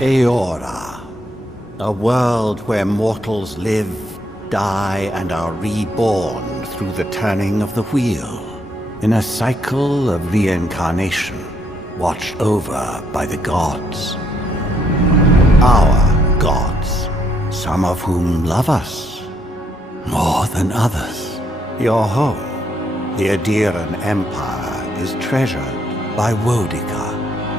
Eora, a world where mortals live, die, and are reborn through the turning of the wheel, in a cycle of reincarnation, watched over by the gods. Our gods, some of whom love us more than others. Your home, the Adiran Empire, is treasured by Wodica,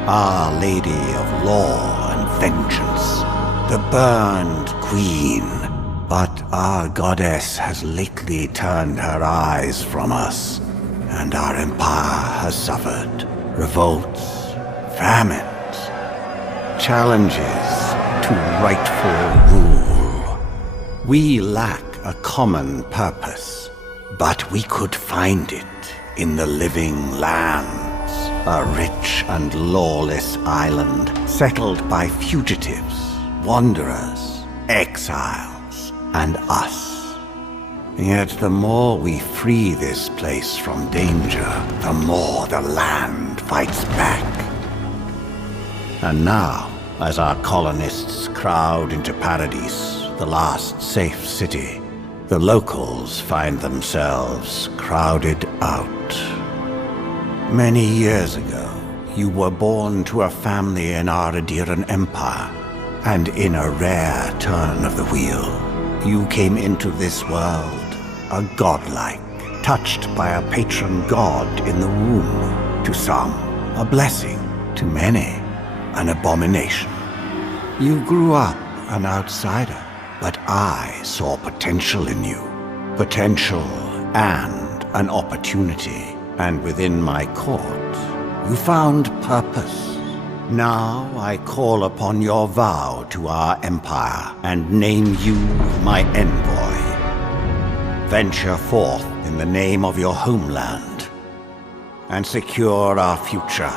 Our Lady of Law and Vengeance, the Burned Queen. But our goddess has lately turned her eyes from us, and our empire has suffered revolts, famines, challenges to rightful rule. We lack a common purpose, but we could find it in the living lands, a rich and lawless island settled by fugitives, wanderers, exiles, and us. Yet the more we free this place from danger, the more the land fights back. And now, as our colonists crowd into Paradise, the last safe city, the locals find themselves crowded out. Many years ago, you were born to a family in our Adiran Empire, and in a rare turn of the wheel, you came into this world, a godlike, touched by a patron god in the womb. To some, a blessing; to many, an abomination. You grew up an outsider, but I saw potential in you. Potential and an opportunity. And within my court, you found purpose. Now I call upon your vow to our empire and name you my envoy. Venture forth in the name of your homeland and secure our future.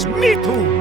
Yes, me too!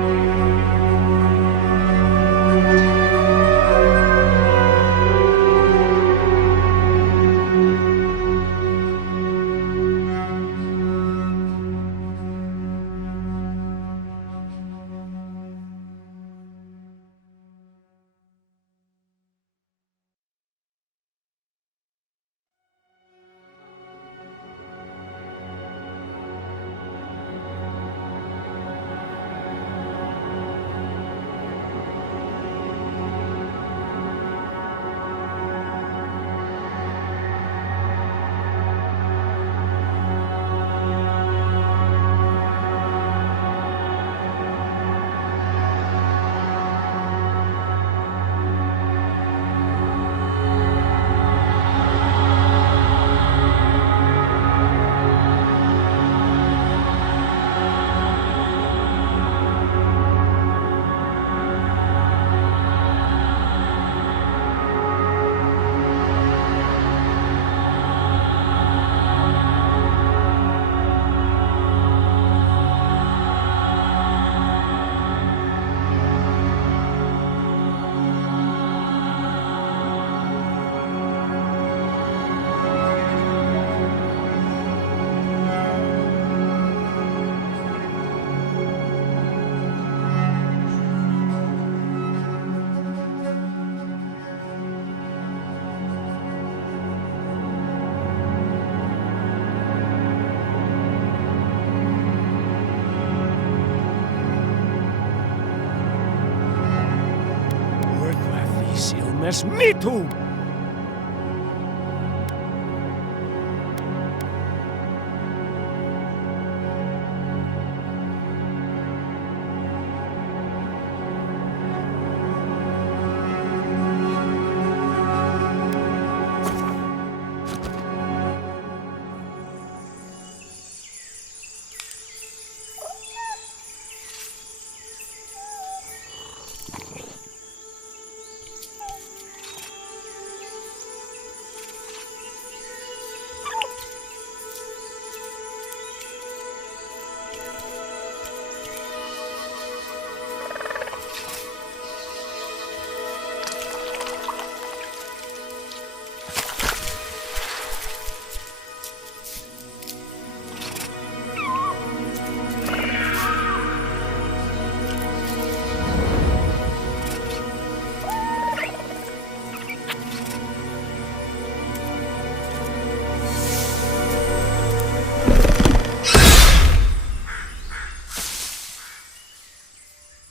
Ilmes, me too!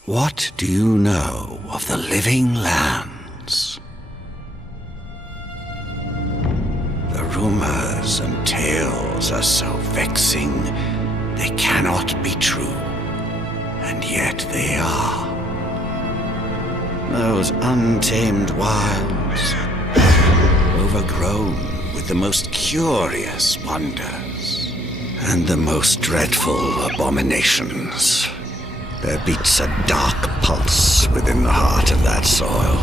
What do you know of the living lands? The rumors and tales are so vexing, they cannot be true, and yet they are. Those untamed wilds, overgrown with the most curious wonders and the most dreadful abominations. There beats a dark pulse within the heart of that soil.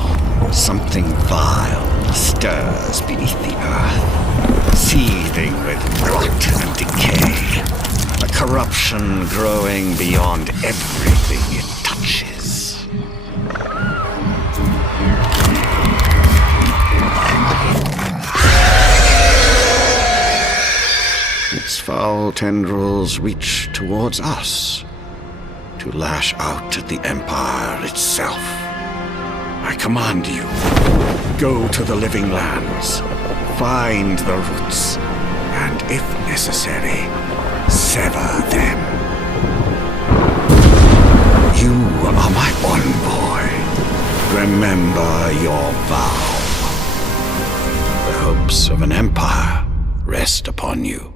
Something vile stirs beneath the earth, seething with rot and decay. A corruption growing beyond everything it touches. Its foul tendrils reach towards us, to lash out at the Empire itself. I command you, go to the living lands, find the roots, and if necessary, sever them. You are my envoy. Remember your vow. The hopes of an empire rest upon you.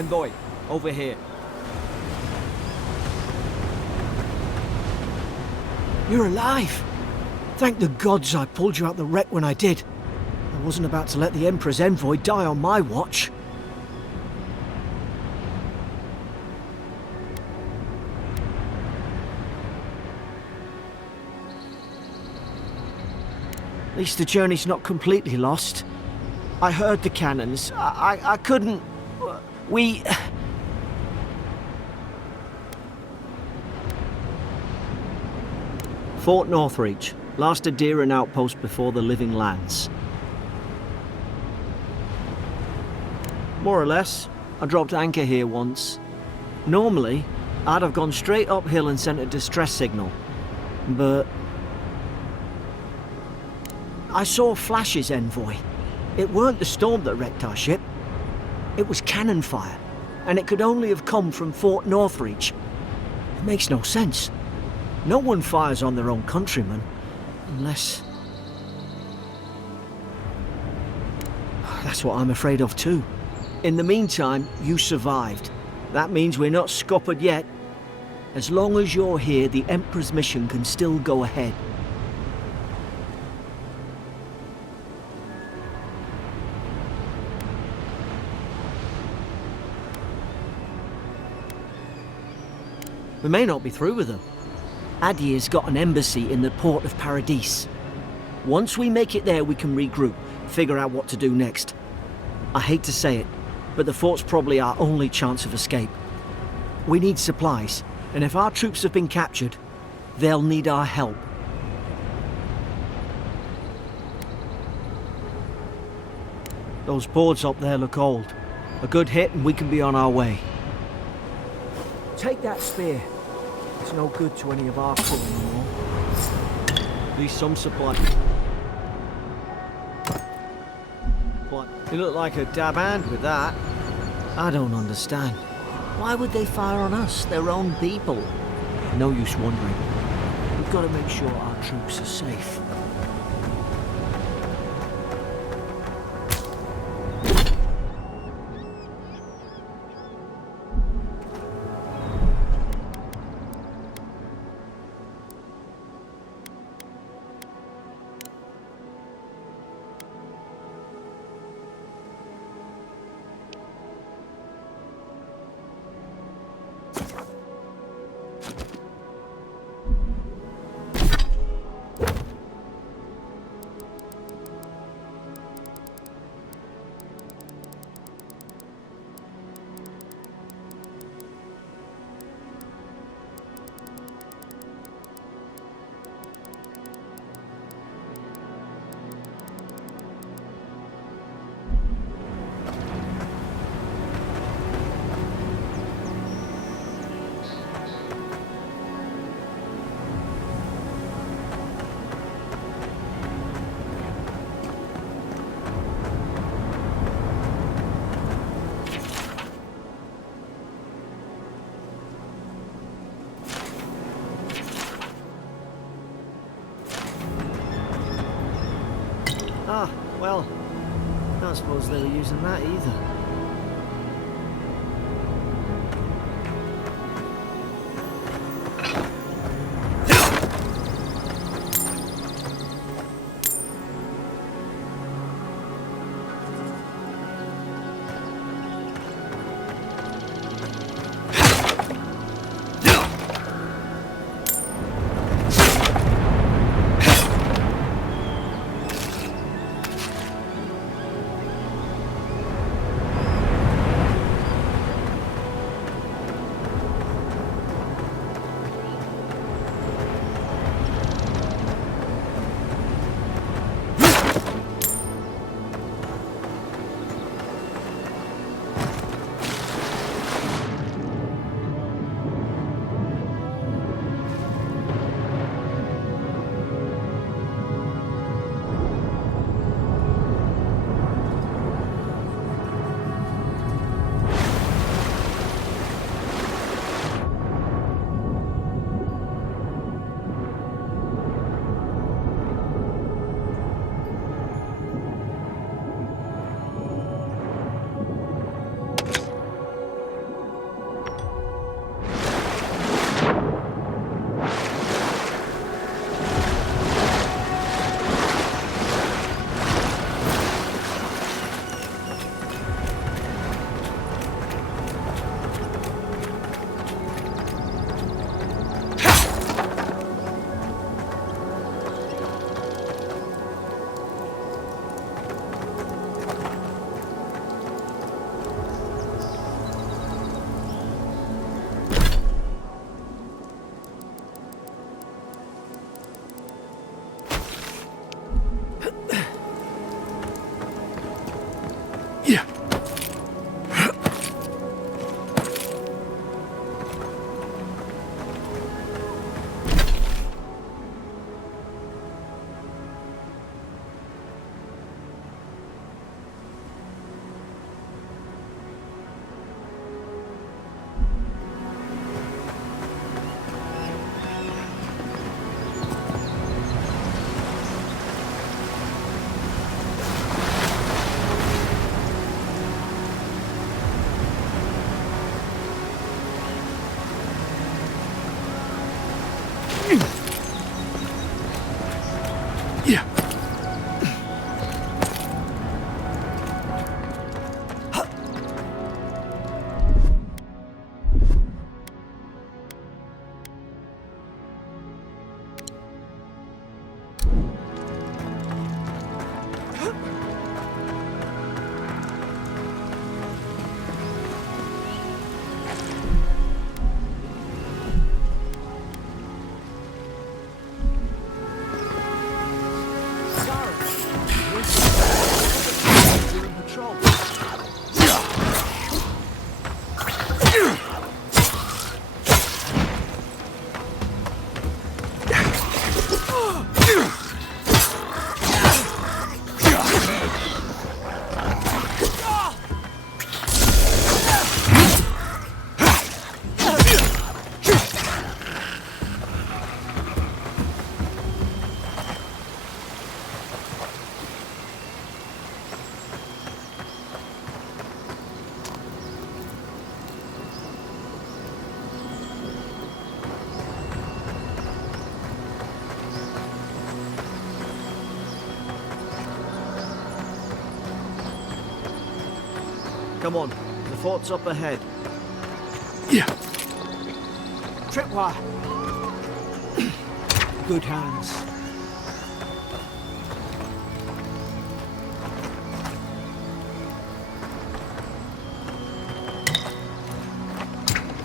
Envoy, over here. You're alive! Thank the gods I pulled you out the wreck when I did. I wasn't about to let the Emperor's envoy die on my watch. At least the journey's not completely lost. I heard the cannons. I couldn't... We... Fort Northreach. Last Adira outpost before the Living Lands. More or less. I dropped anchor here once. Normally, I'd have gone straight uphill and sent a distress signal. But... I saw flashes, Envoy. It weren't the storm that wrecked our ship. It was cannon fire, and it could only have come from Fort Northreach. It makes no sense. No one fires on their own countrymen, unless... That's what I'm afraid of too. In the meantime, you survived. That means we're not scuppered yet. As long as you're here, the Emperor's mission can still go ahead. We may not be through with them. Adir's got an embassy in the port of Paradis. Once we make it there, we can regroup, figure out what to do next. I hate to say it, but the fort's probably our only chance of escape. We need supplies, and if our troops have been captured, they'll need our help. Those boards up there look old. A good hit and we can be on our way. Take that spear. It's no good to any of our crew anymore. At least some supply. What? You look like a dab hand with that. I don't understand. Why would they fire on us, their own people? No use wondering. We've got to make sure our troops are safe. Ah, well, I don't suppose they were using that either. Come on, the fort's up ahead. Yeah. Tripwire. Good hands.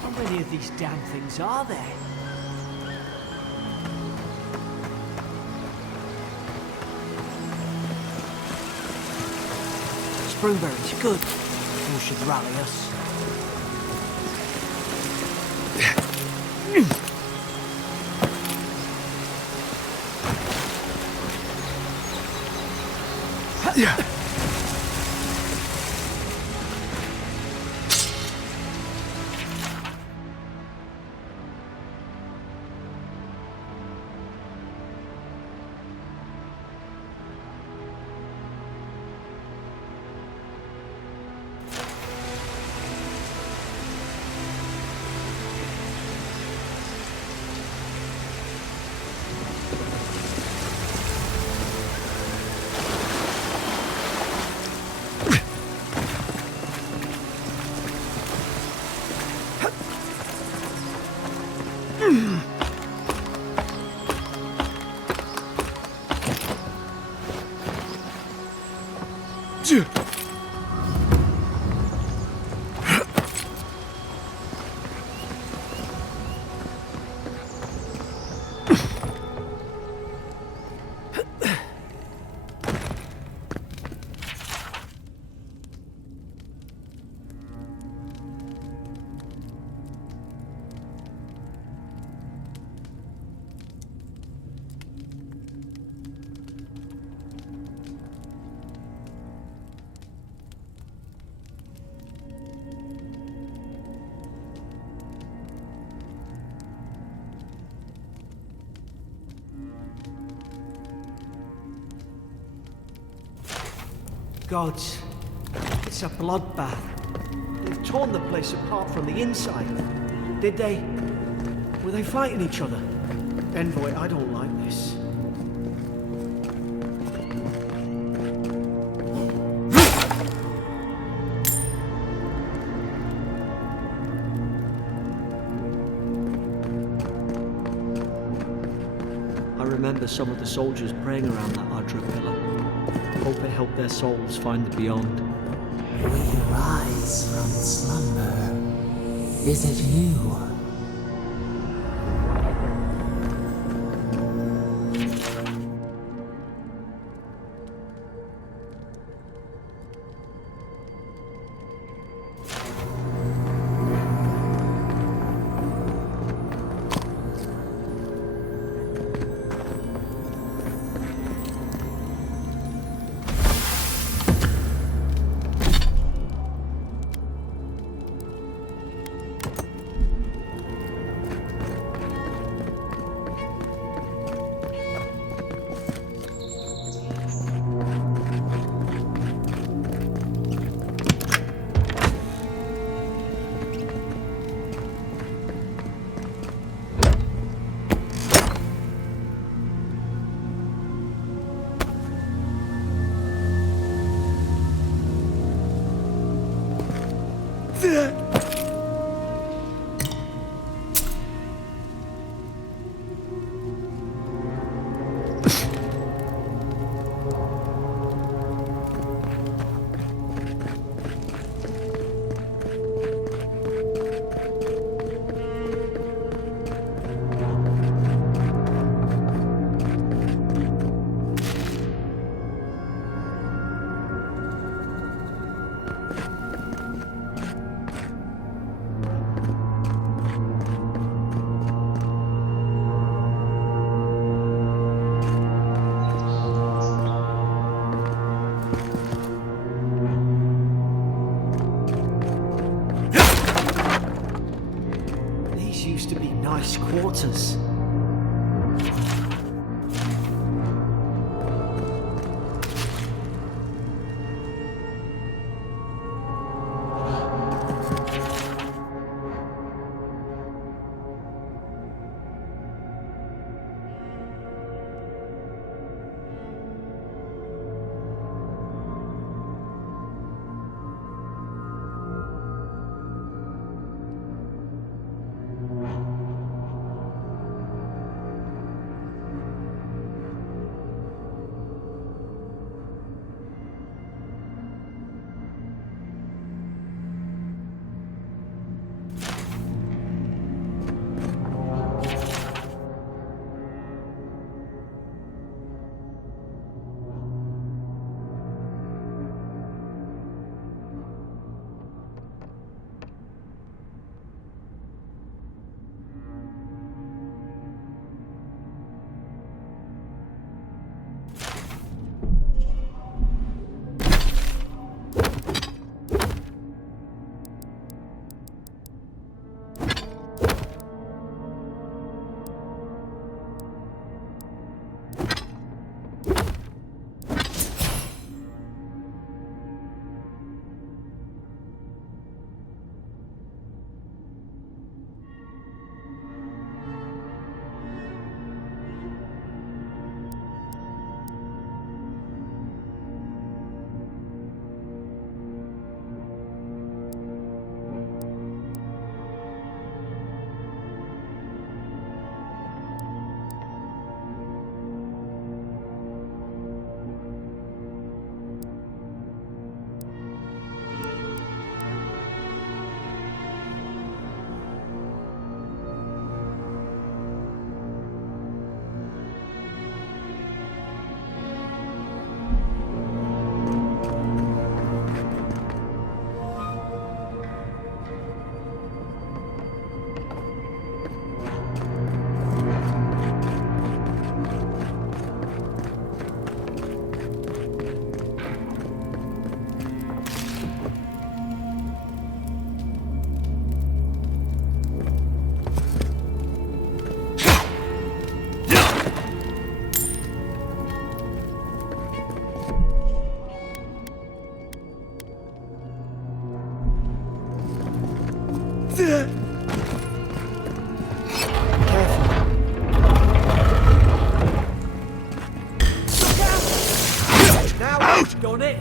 How many of these damn things are there? Springberries, good. You should rally us. Yeah. Gods, it's a bloodbath. They've torn the place apart from the inside. Did they? Were they fighting each other? Envoy, I don't like this. I remember some of the soldiers praying around that Ardra pillar. Hope it helped their souls find the beyond. We rise from slumber. Is it you? These used to be nice quarters. Done it!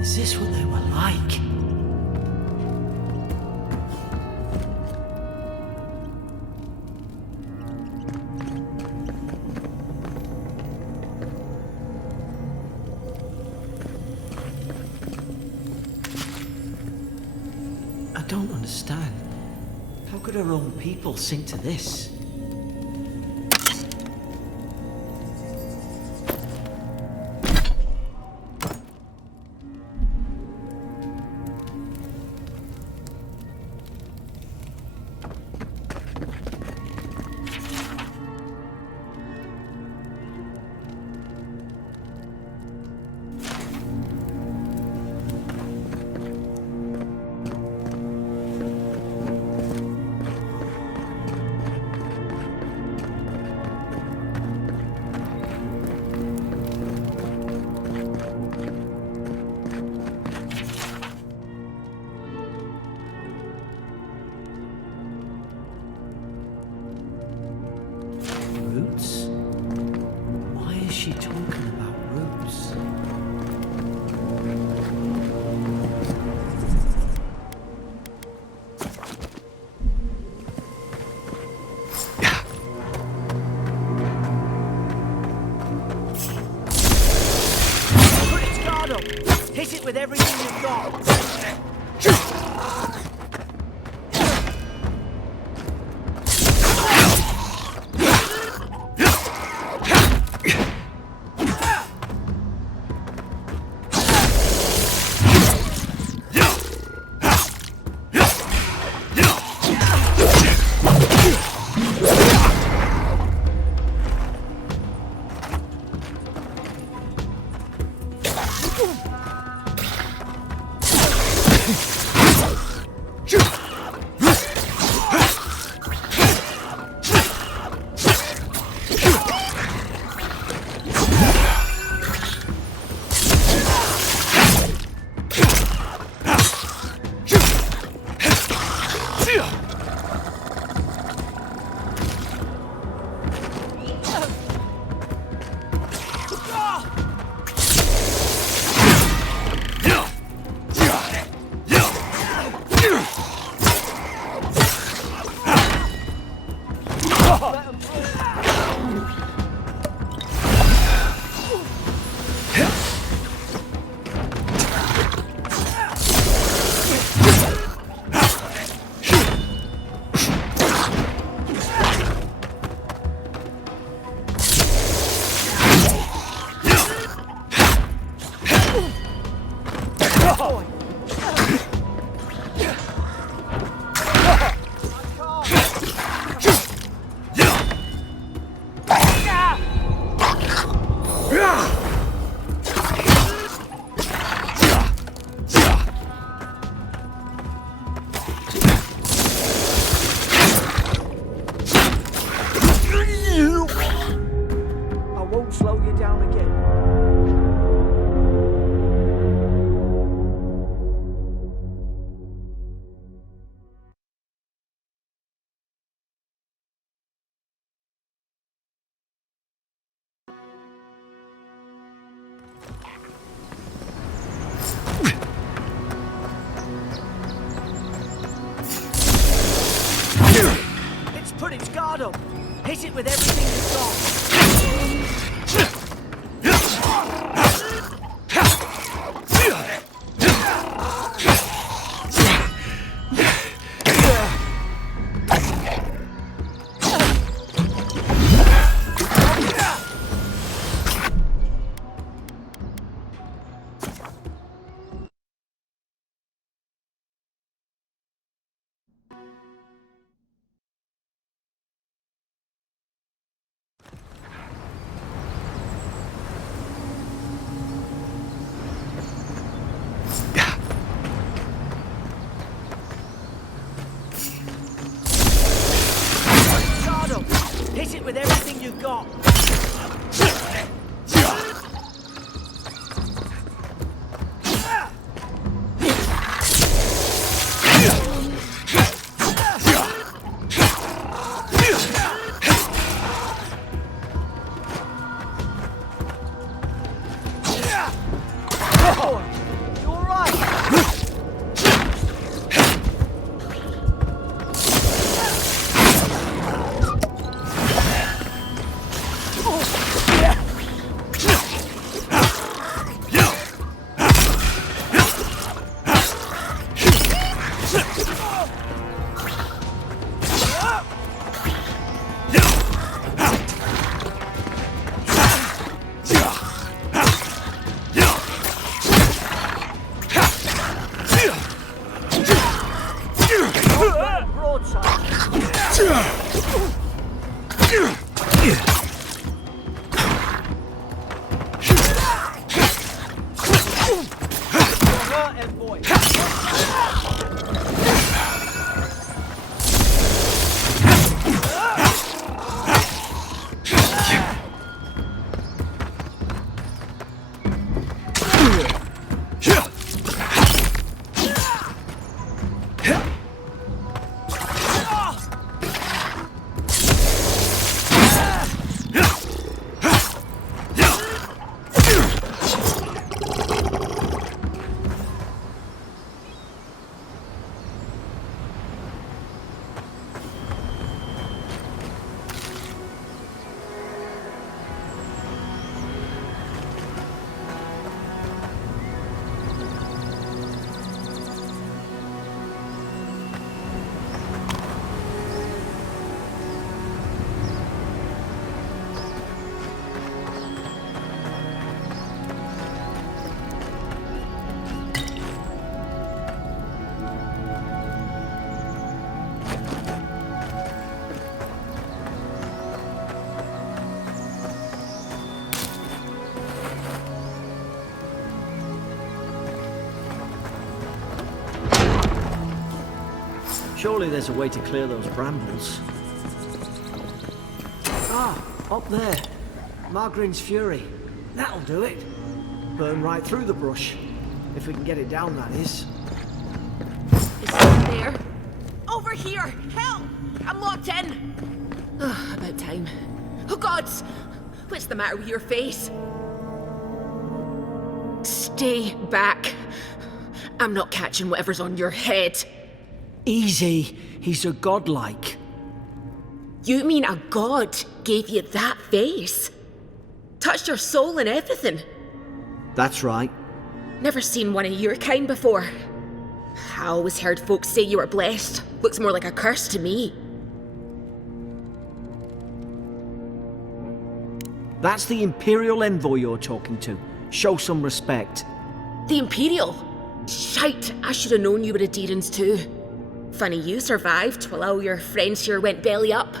Is this what they were like? I don't understand. How could our own people sink to this? It's put its guard up. Hit it with everything you've got. Hit it with everything you've got. You all right? Surely there's a way to clear those brambles. Ah, up there. Margarine's Fury. That'll do it. Burn right through the brush. If we can get it down, that is. Is it there? Over here! Help! I'm locked in! Oh, about time. Oh, gods! What's the matter with your face? Stay back. I'm not catching whatever's on your head. Easy. He's a godlike. You mean a god gave you that face? Touched your soul and everything? That's right. Never seen one of your kind before. I always heard folks say you were blessed. Looks more like a curse to me. That's the Imperial Envoy you're talking to. Show some respect. The Imperial? Shite, I should have known you were a Deerans too. Funny you survived while all your friends here went belly up.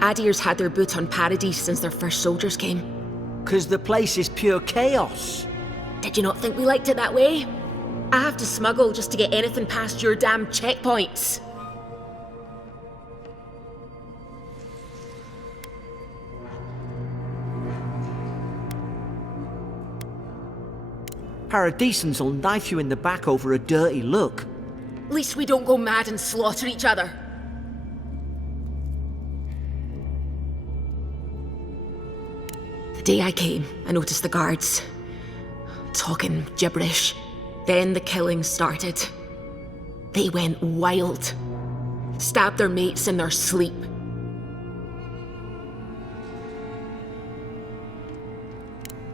Adir's had their boot on Paradise since their first soldiers came. 'Cause the place is pure chaos. Did you not think we liked it that way? I have to smuggle just to get anything past your damn checkpoints. Paradisans will knife you in the back over a dirty look. At least we don't go mad and slaughter each other. day I came, I noticed the guards talking gibberish. Then the killing started. They went wild. Stabbed their mates in their sleep.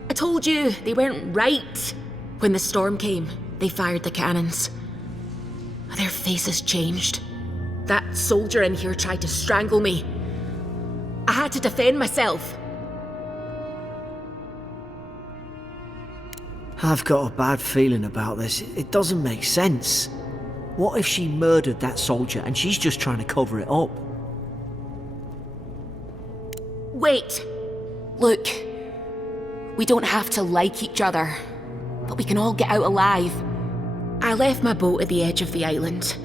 I told you, they weren't right. When the storm came, they fired the cannons. Their faces changed. That soldier in here tried to strangle me. I had to defend myself. I've got a bad feeling about this. It doesn't make sense. What if she murdered that soldier and she's just trying to cover it up? Wait. Look. We don't have to like each other, but we can all get out alive. I left my boat at the edge of the island.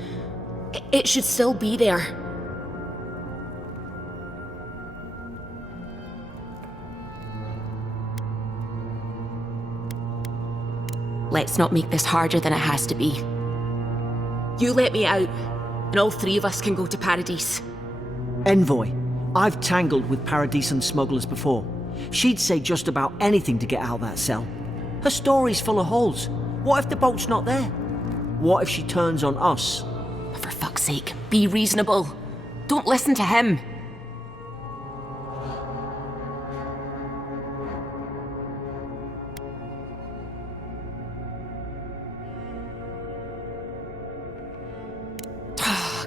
It should still be there. Let's not make this harder than it has to be. You let me out, and all three of us can go to Paradise. Envoy, I've tangled with Paradisan smugglers before. She'd say just about anything to get out of that cell. Her story's full of holes. What if the boat's not there? What if she turns on us? For fuck's sake, be reasonable. Don't listen to him.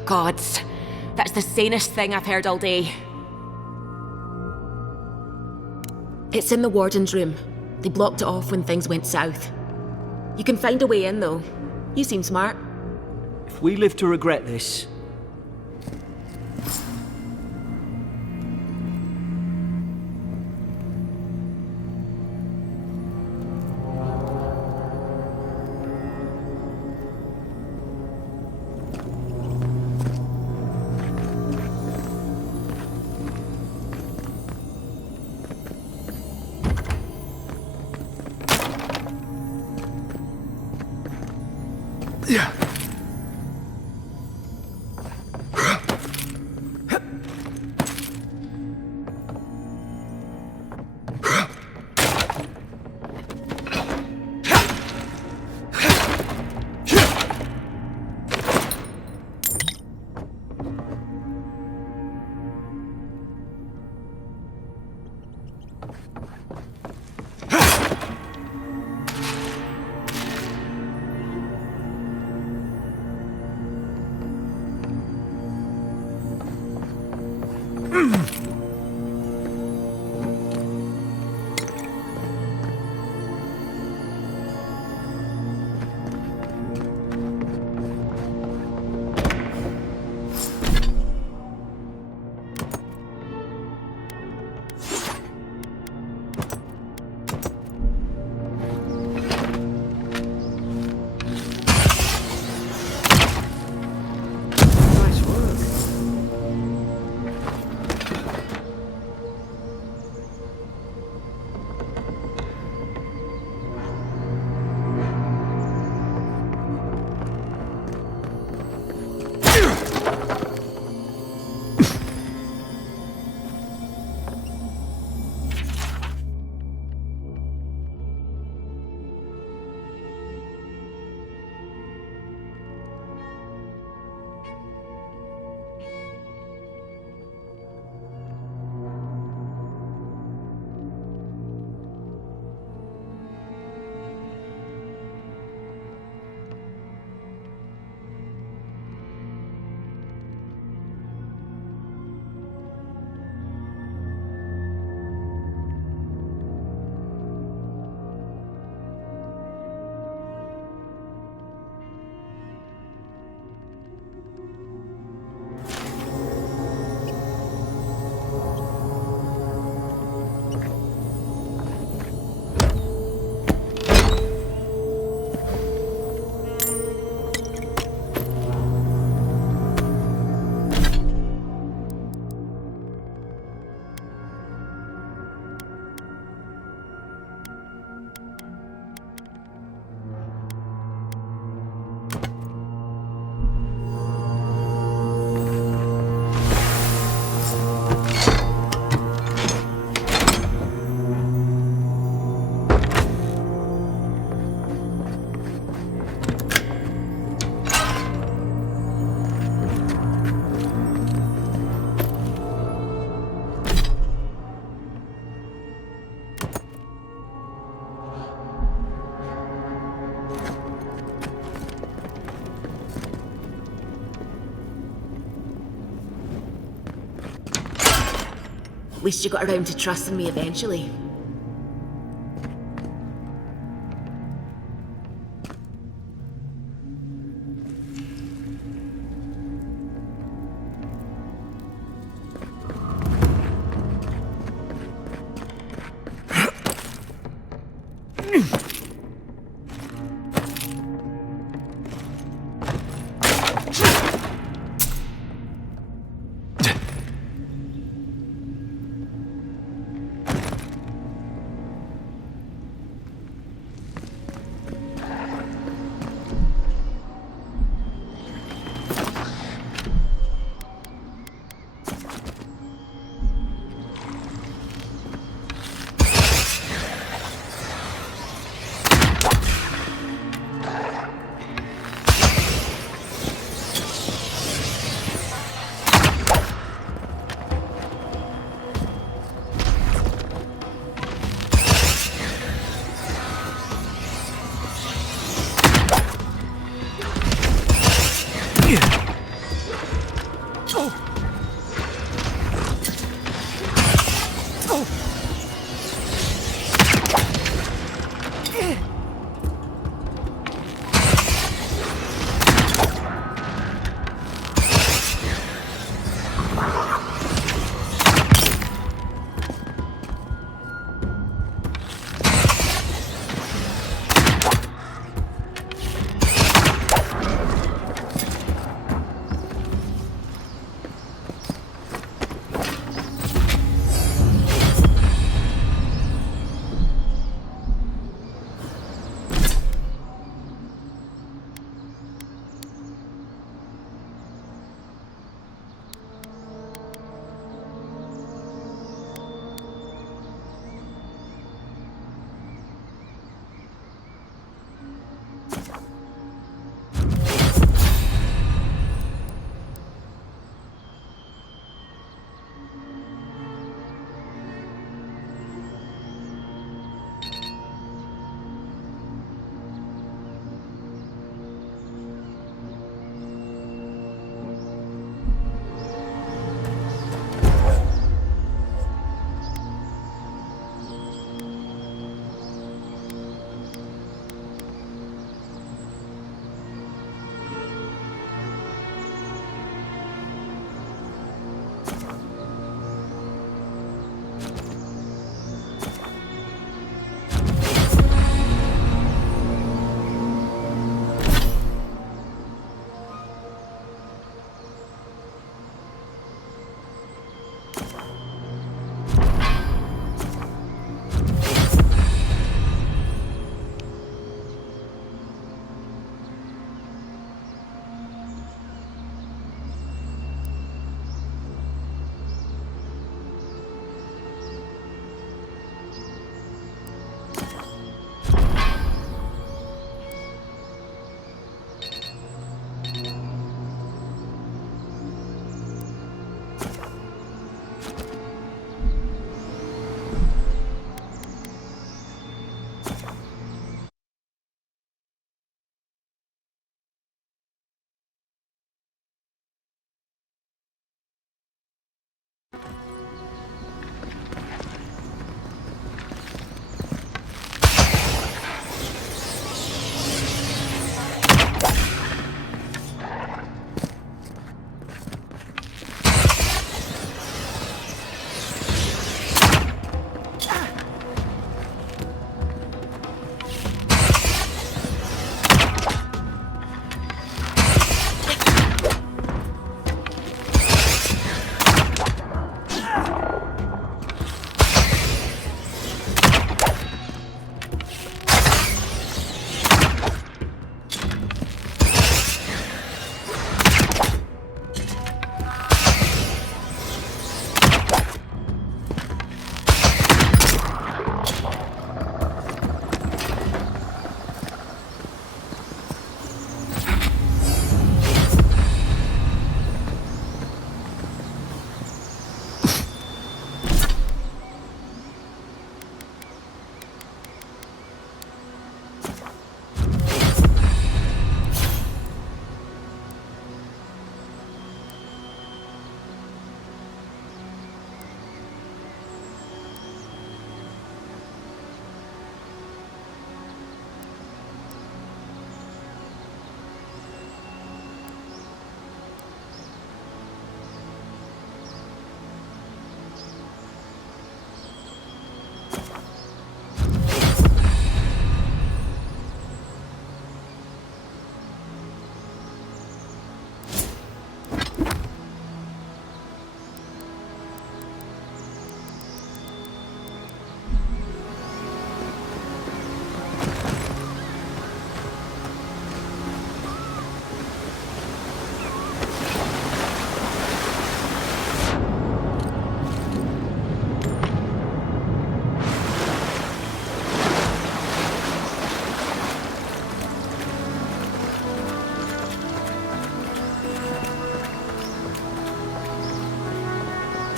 Gods, that's the sanest thing I've heard all day. It's in the warden's room. They blocked it off when things went south. You can find a way in, though. You seem smart. If we live to regret this... least you got around to trusting me eventually.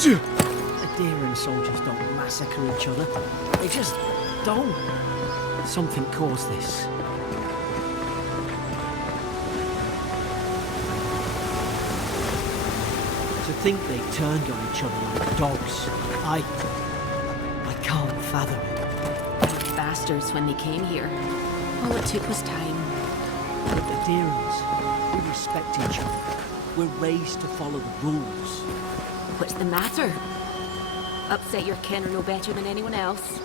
Adherent soldiers don't massacre each other. They just don't. Something caused this. To think they turned on each other like dogs. I can't fathom it. Bastards when they came here. All it took was time. But the Deerans, we respect each other. We're raised to follow the rules. What's the matter? Upset your kin are no better than anyone else.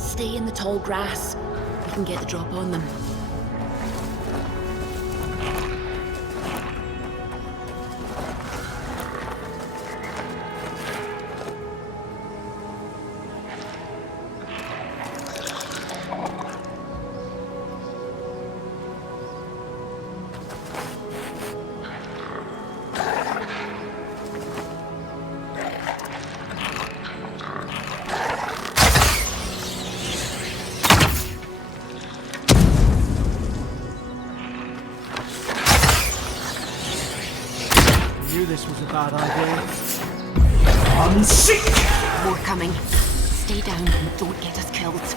Stay in the tall grass. We can get the drop on them. This was a bad idea. More coming. Stay down and don't get us killed.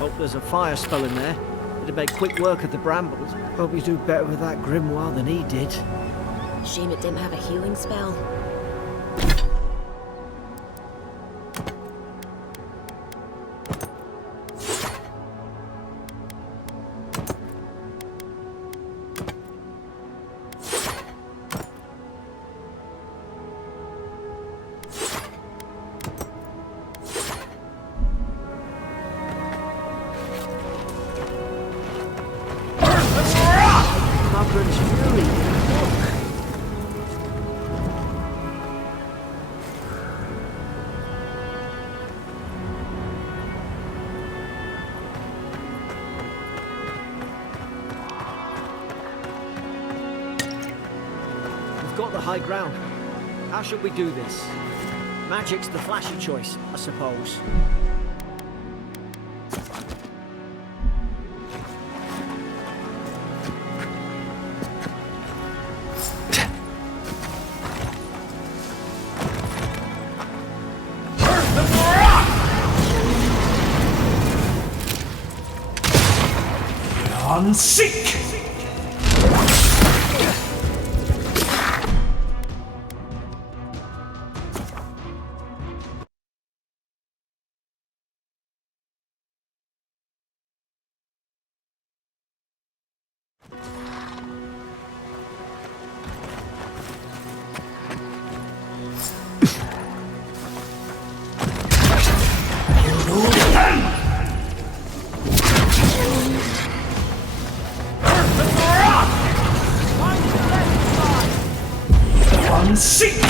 Hope there's a fire spell in there. It'd make quick work of the brambles. Hope you do better with that grimoire than he did. Shame it didn't have a healing spell. Margaret's fury. Look. We've got the high ground. How should we do this? Magic's the flashy choice, I suppose. Seek! Seek!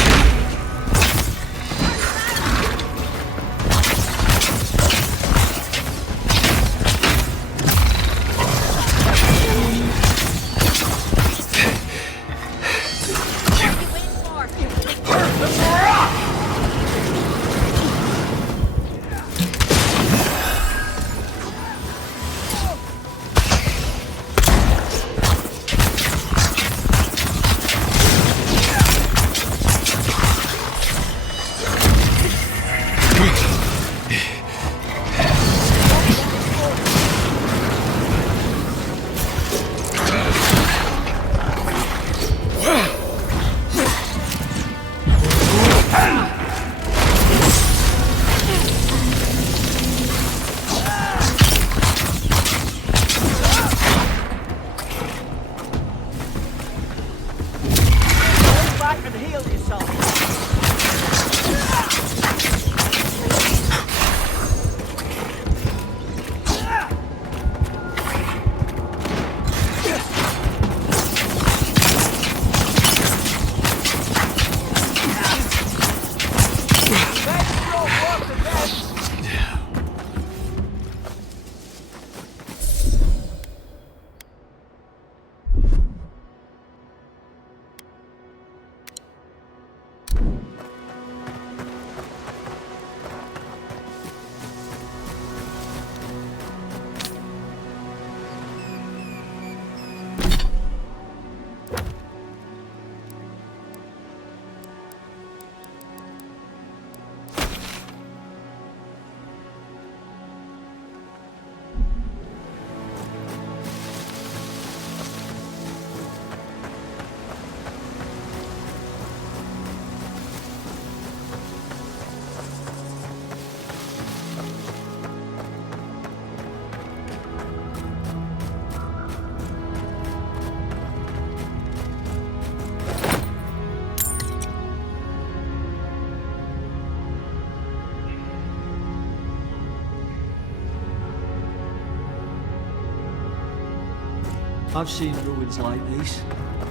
I've seen ruins like these.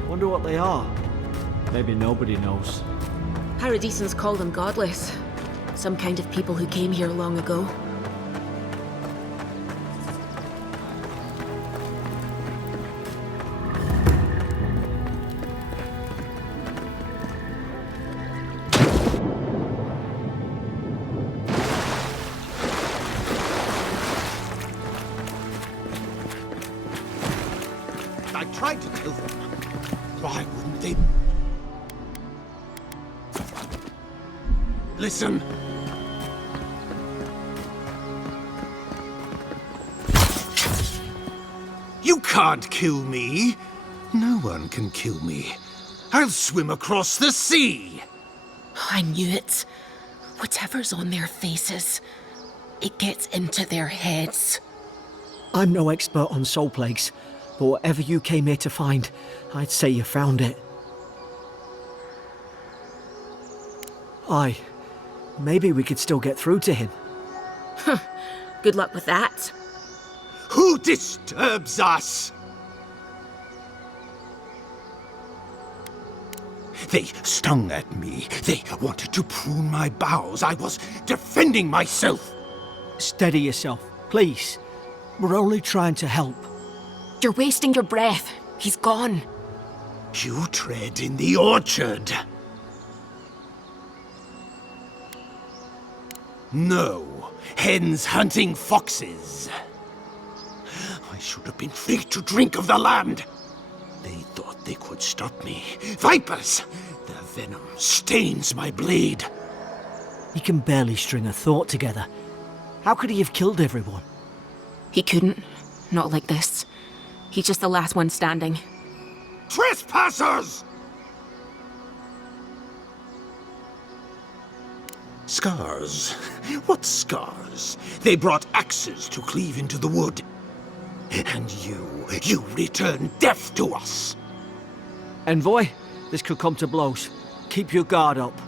Wonder what they are. Maybe nobody knows. Paradisans call them godless. Some kind of people who came here long ago. I tried to tell them. Why wouldn't they? Listen! You can't kill me. No one can kill me. I'll swim across the sea. I knew it. Whatever's on their faces, it gets into their heads. I'm no expert on soul plagues, but whatever you came here to find, I'd say you found it. Aye, maybe we could still get through to him. Good luck with that. Who disturbs us? They stung at me. They wanted to prune my boughs. I was defending myself. Steady yourself, please. We're only trying to help. You're wasting your breath. He's gone. You tread in the orchard. No, hens hunting foxes. I should have been free to drink of the land. They thought they could stop me. Vipers! Their venom stains my blade. He can barely string a thought together. How could he have killed everyone? He couldn't. Not like this. He's just the last one standing. Trespassers! Scars? What scars? They brought axes to cleave into the wood. And you return death to us. Envoy, this could come to blows. Keep your guard up.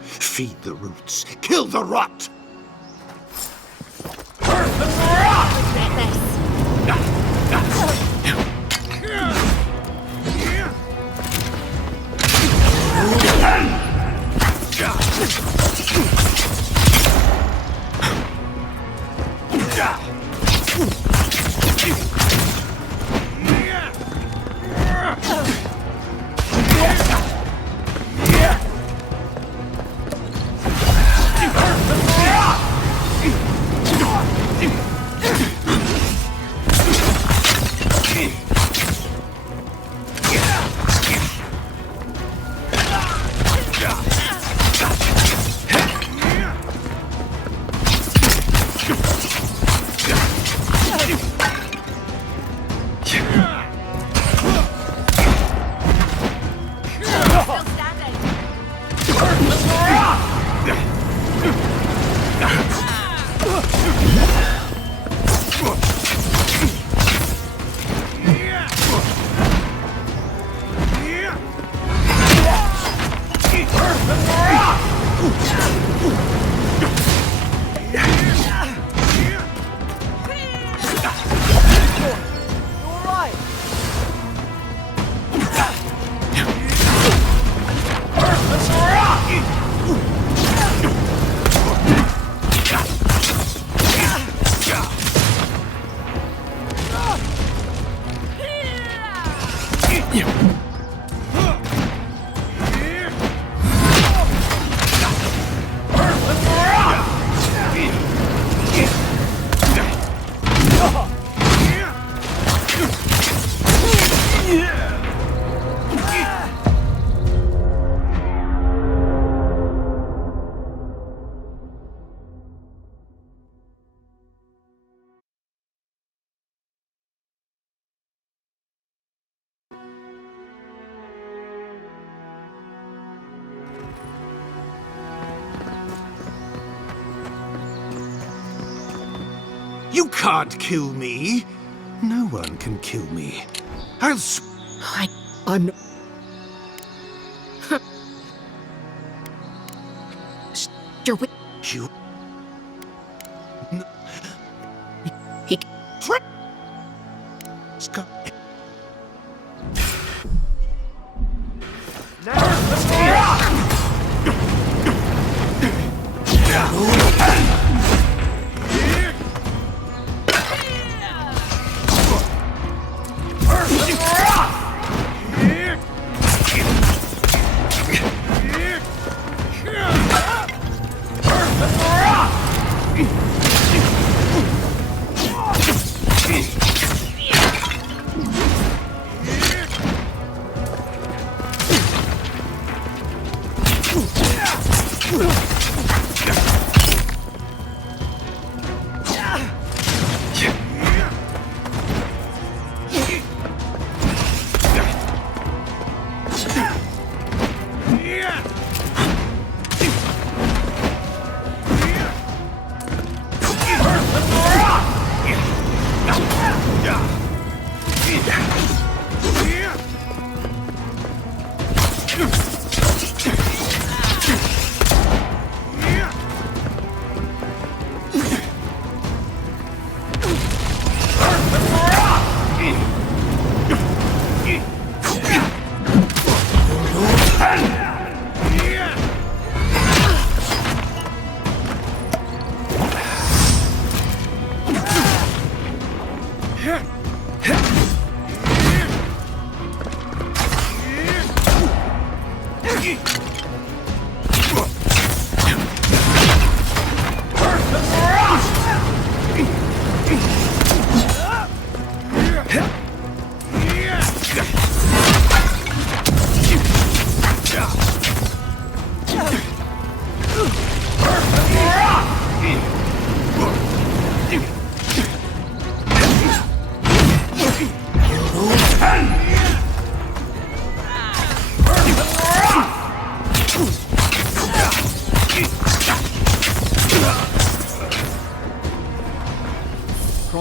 Feed the roots, kill the rot! Regret this. You can't kill me. No one can kill me. I'll I'm... You're with... You... He... Scott...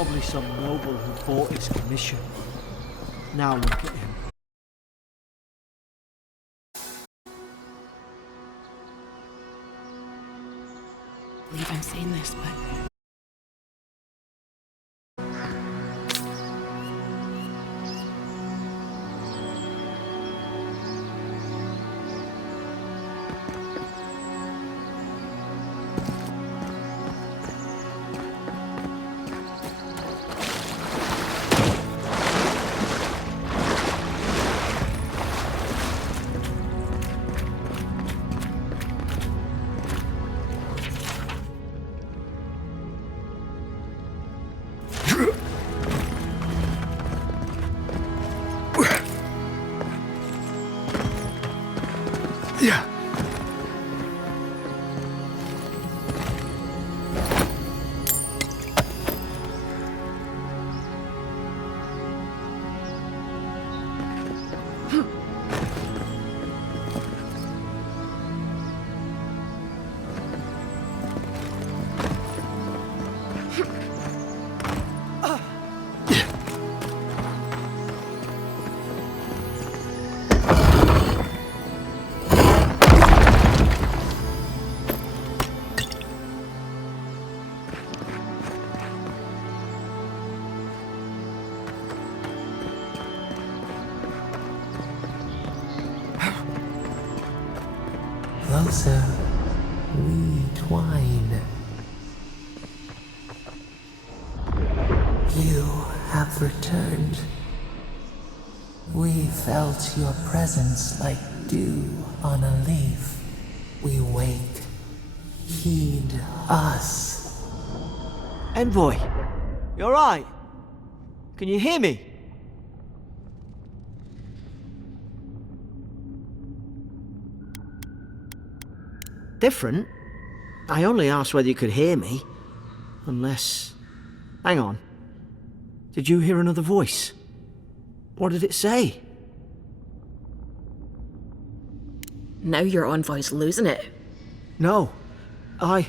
Probably some noble who bought his commission. Now look at him. I believe I'm saying this, but Yeah. Closer, we twine. You have returned. We felt your presence like dew on a leaf. We wake. Heed us. Envoy, you alright? Can you hear me? Different? I only asked whether you could hear me. Unless... Hang on. Did you hear another voice? What did it say? now your envoy's losing it. No. I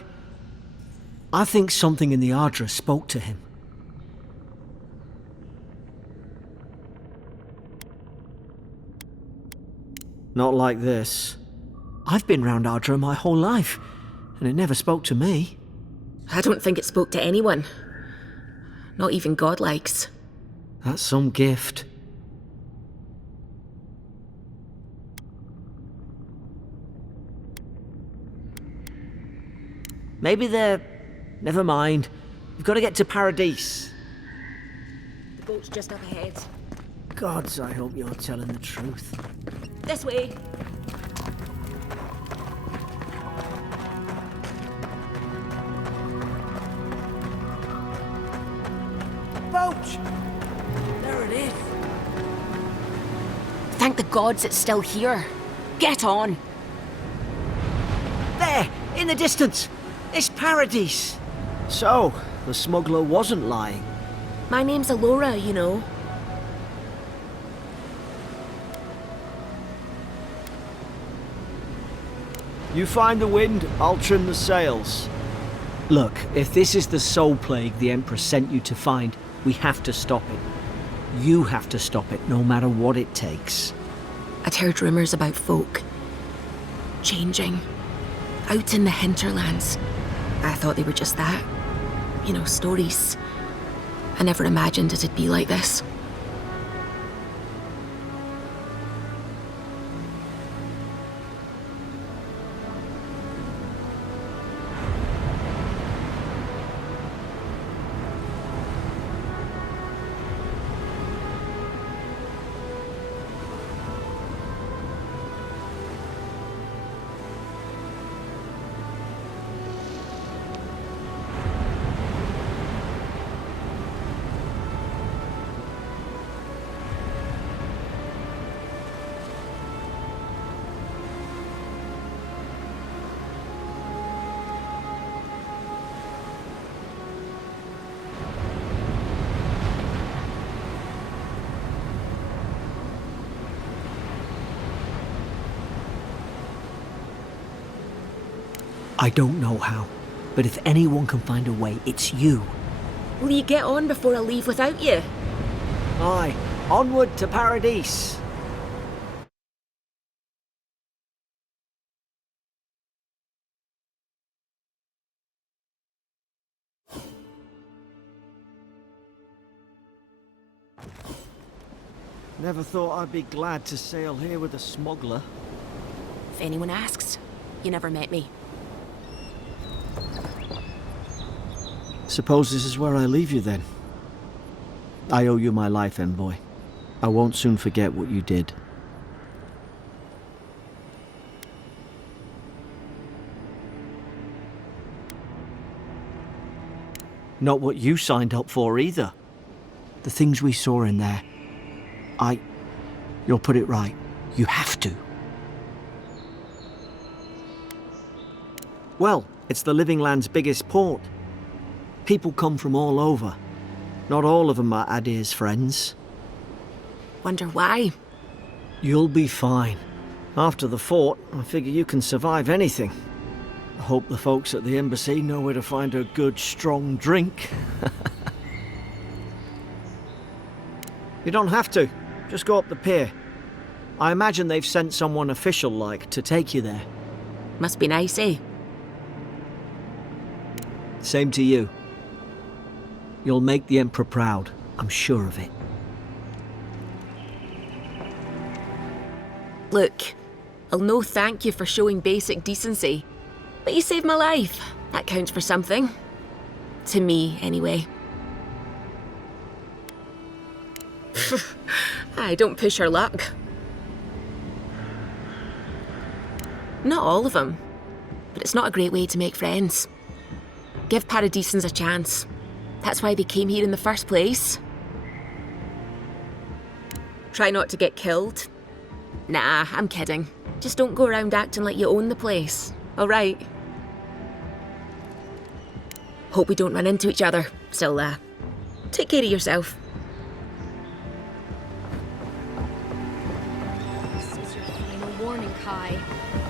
think something in the Ardra spoke to him. Not like this. I've been round Ardra my whole life, and it never spoke to me. I don't think it spoke to anyone. Not even godlikes. That's some gift. Maybe they're... Never mind. We've got to get to Paradise. The boat's just up ahead. Gods, I hope you're telling the truth. This way. Boat! There it is. Thank the gods it's still here. Get on. There! In the distance! It's Paradise! So, the smuggler wasn't lying. My name's Alora, you know. You find the wind, I'll trim the sails. Look, if this is the soul plague the Empress sent you to find, we have to stop it. You have to stop it, no matter what it takes. I'd heard rumours about folk changing out in the hinterlands. I thought they were just that. You know, stories. I never imagined it'd be like this. I don't know how, but if anyone can find a way, it's you. Will you get on before I leave without you? Aye, onward to Paradise. Never thought I'd be glad to sail here with a smuggler. If anyone asks, you never met me. Suppose this is where I leave you then. I owe you my life, envoy. I won't soon forget what you did. Not what you signed up for either. The things we saw in there. You'll put it right. You have to. Well, it's the Living Land's biggest port. People come from all over. Not all of them are Adir's friends. Wonder why? You'll be fine. After the fort, I figure you can survive anything. I hope the folks at the embassy know where to find a good, strong drink. You don't have to. Just go up the pier. I imagine they've sent someone official-like to take you there. Must be nice, eh? Same to you. You'll make the Emperor proud. I'm sure of it. Look, I'll no thank you for showing basic decency. But you saved my life. That counts for something. To me, anyway. I don't push her luck. Not all of them, but it's not a great way to make friends. Give Paradisans a chance. That's why they came here in the first place. Try not to get killed. Nah, I'm kidding. Just don't go around acting like you own the place, alright? Hope we don't run into each other. Still, take care of yourself. This is your final warning, Kai.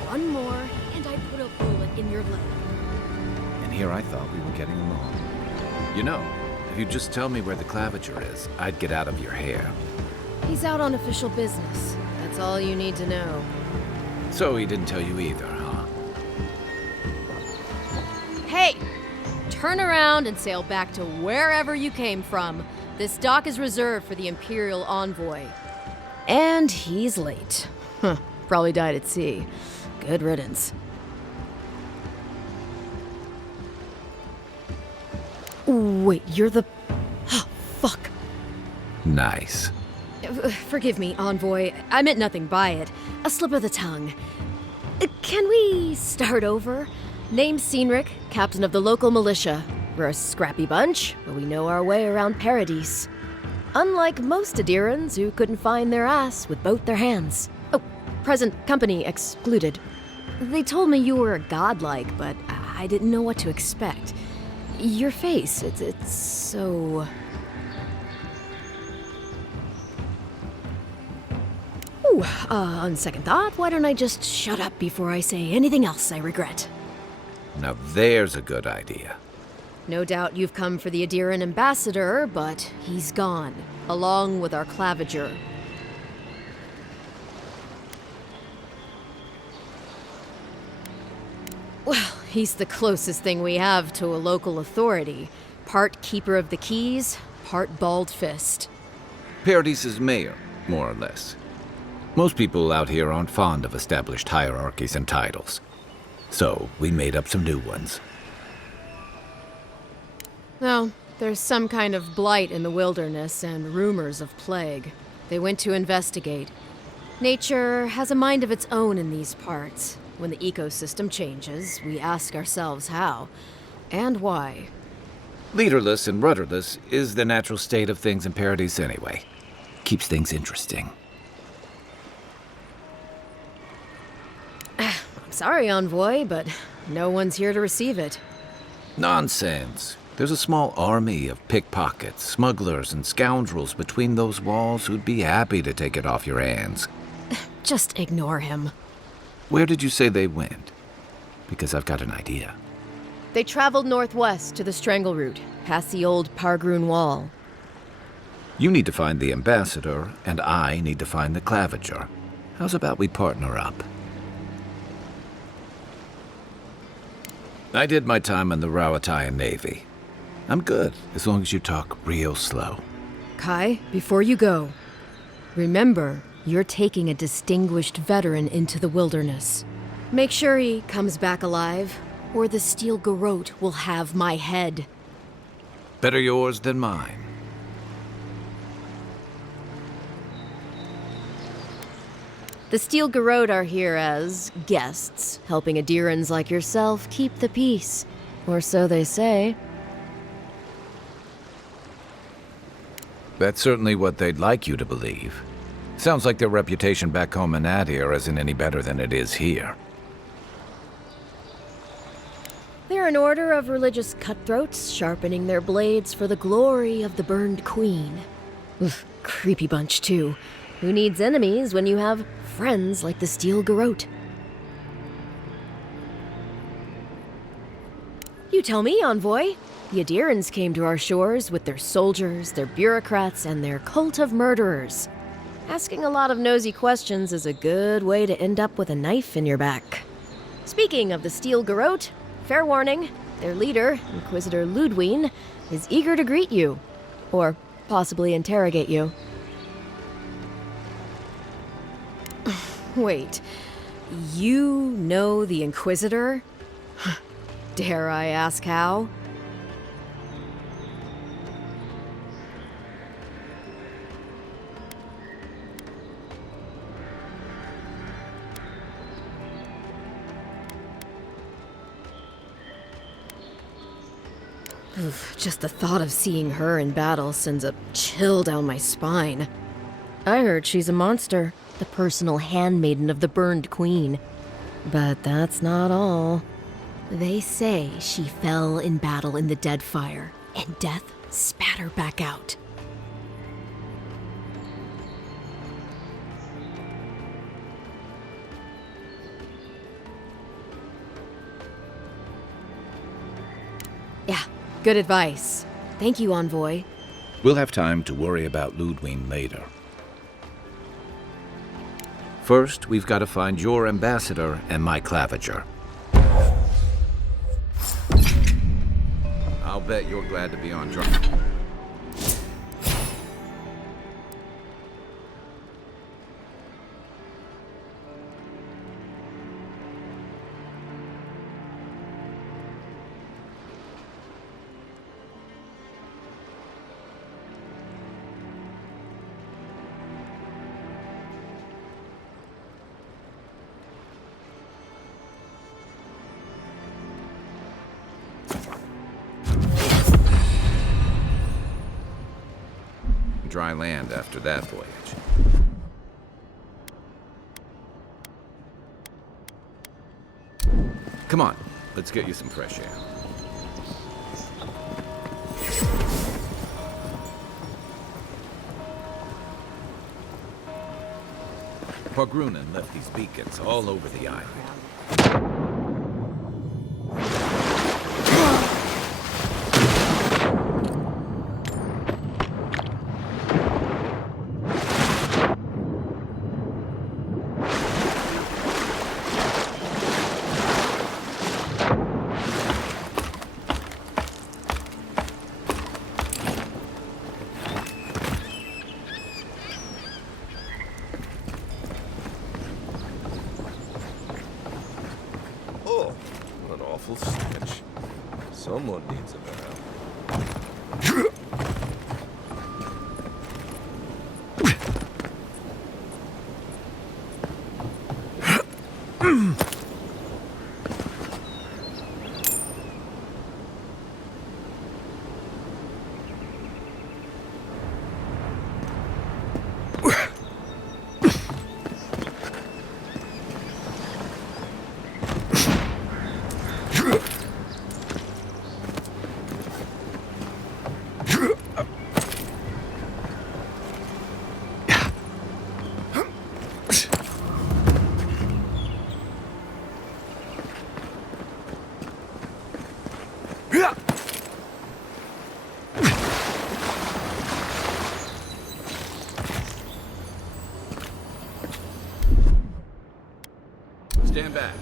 One more, and I put a bullet in your leg. And here I thought we were getting along. You know, if you'd just tell me where the claviger is, I'd get out of your hair. He's out on official business. That's all you need to know. So he didn't tell you either, huh? Hey! Turn around and sail back to wherever you came from. This dock is reserved for the Imperial Envoy. And he's late. Huh, probably died at sea. Good riddance. Wait, you're the... Fuck. Nice. Forgive me, Envoy. I meant nothing by it. A slip of the tongue. Can we start over? Name's Cynric, captain of the local militia. We're a scrappy bunch, but we know our way around Paradise. Unlike most Adirans who couldn't find their ass with both their hands. Oh, present company excluded. They told me you were godlike, but I didn't know what to expect. Your face, it's so... Ooh, on second thought, why don't I just shut up before I say anything else I regret? Now there's a good idea. No doubt you've come for the Adiran ambassador, but he's gone, along with our claviger. Well, he's the closest thing we have to a local authority. Part keeper of the keys, part bald fist. Paradise's mayor, more or less. Most people out here aren't fond of established hierarchies and titles. So we made up some new ones. No, there's some kind of blight in the wilderness and rumors of plague. They went to investigate. Nature has a mind of its own in these parts. When the ecosystem changes, we ask ourselves how and why. Leaderless and rudderless is the natural state of things in Paradise anyway. Keeps things interesting. I'm sorry, Envoy, but no one's here to receive it. Nonsense. There's a small army of pickpockets, smugglers, and scoundrels between those walls who'd be happy to take it off your hands. Just ignore him. Where did you say they went? Because I've got an idea. They traveled northwest to the Strangle Route, past the old Pargroon Wall. You need to find the ambassador, and I need to find the claviger. How's about we partner up? I did my time in the Rawatayan Navy. I'm good, as long as you talk real slow. Kai, before you go, remember, you're taking a distinguished veteran into the wilderness. Make sure he comes back alive, or the Steel Garrote will have my head. Better yours than mine. The Steel Garrote are here as guests, helping Adirans like yourself keep the peace. Or so they say. That's certainly what they'd like you to believe. Sounds like their reputation back home in Adir isn't any better than it is here. They're an order of religious cutthroats, sharpening their blades for the glory of the burned queen. Oof, creepy bunch, too. Who needs enemies when you have friends like the Steel Garrote? You tell me, Envoy. The Adirans came to our shores with their soldiers, their bureaucrats, and their cult of murderers. Asking a lot of nosy questions is a good way to end up with a knife in your back. Speaking of the Steel Garrote, fair warning, their leader, Inquisitor Ludwine, is eager to greet you. Or possibly interrogate you. Wait, you know the Inquisitor? Dare I ask how? Oof, just the thought of seeing her in battle sends a chill down my spine. I heard she's a monster, the personal handmaiden of the burned queen. But that's not all. They say she fell in battle in the Deadfire, and death spat her back out. Yeah, good advice. Thank you, Envoy. We'll have time to worry about Ludwine later. First, we've got to find your ambassador and my claviger. I'll bet you're glad to be on trial. Dry land after that voyage. Come on, let's get you some fresh air. Pargrunen left these beacons all over the island. Stench. Someone needs a bath. Coming back.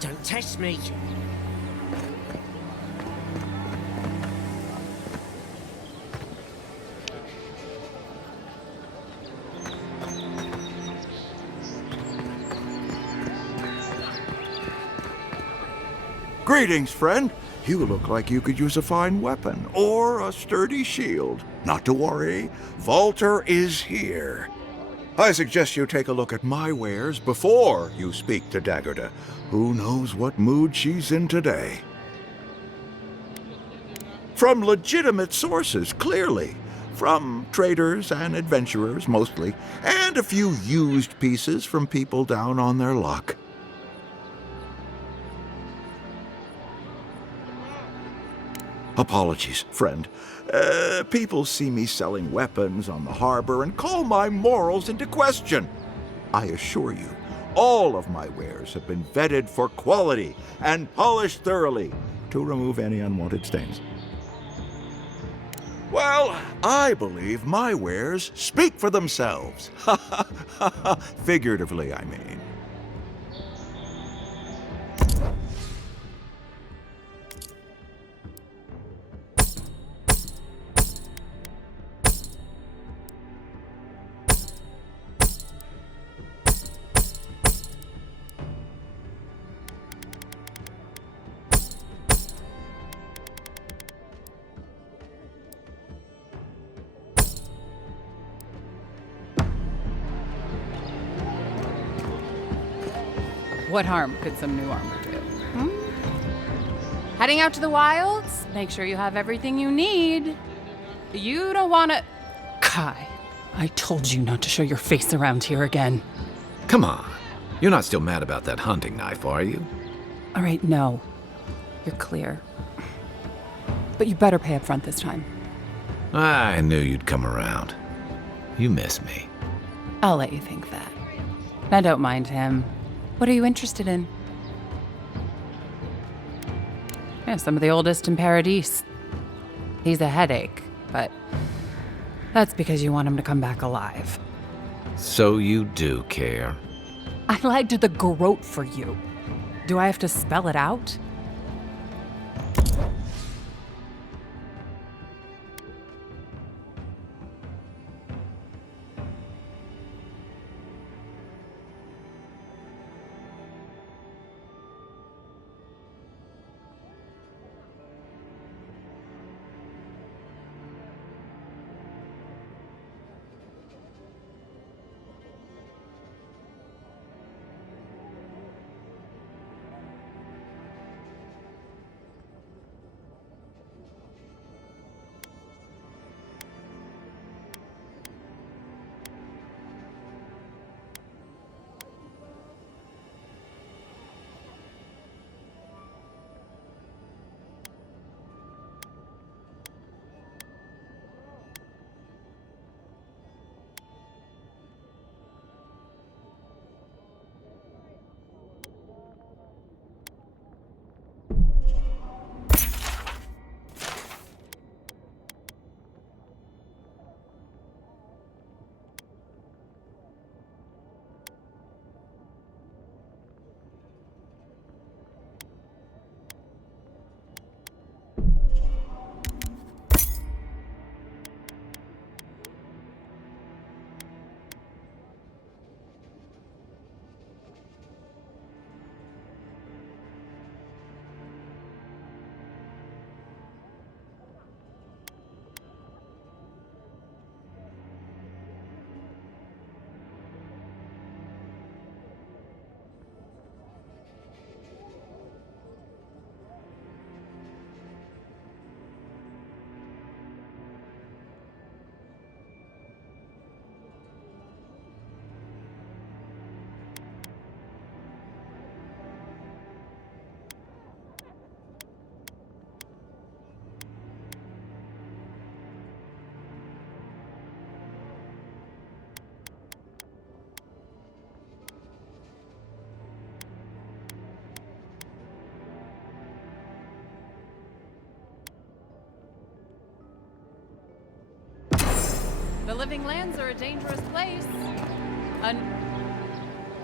Don't test me. Greetings, friend. You look like you could use a fine weapon or a sturdy shield. Not to worry, Volter is here. I suggest you take a look at my wares before you speak to Daggerda. Who knows what mood she's in today? From legitimate sources, clearly. From traders and adventurers, mostly, and a few used pieces from people down on their luck. Apologies, friend. People see me selling weapons on the harbor and call my morals into question. I assure you, all of my wares have been vetted for quality and polished thoroughly to remove any unwanted stains. Well, I believe my wares speak for themselves. Figuratively, I mean. What harm could some new armor do? Heading out to the wilds? Make sure you have everything you need. You don't want to... Kai, I told you not to show your face around here again. Come on. You're not still mad about that hunting knife, are you? All right, no. You're clear. But you better pay up front this time. I knew you'd come around. You miss me. I'll let you think that. Now don't mind him. What are you interested in? Yeah, some of the oldest in Paradise. He's a headache, but that's because you want him to come back alive. So you do care. I lied to the garrote for you. Do I have to spell it out? The living lands are a dangerous place.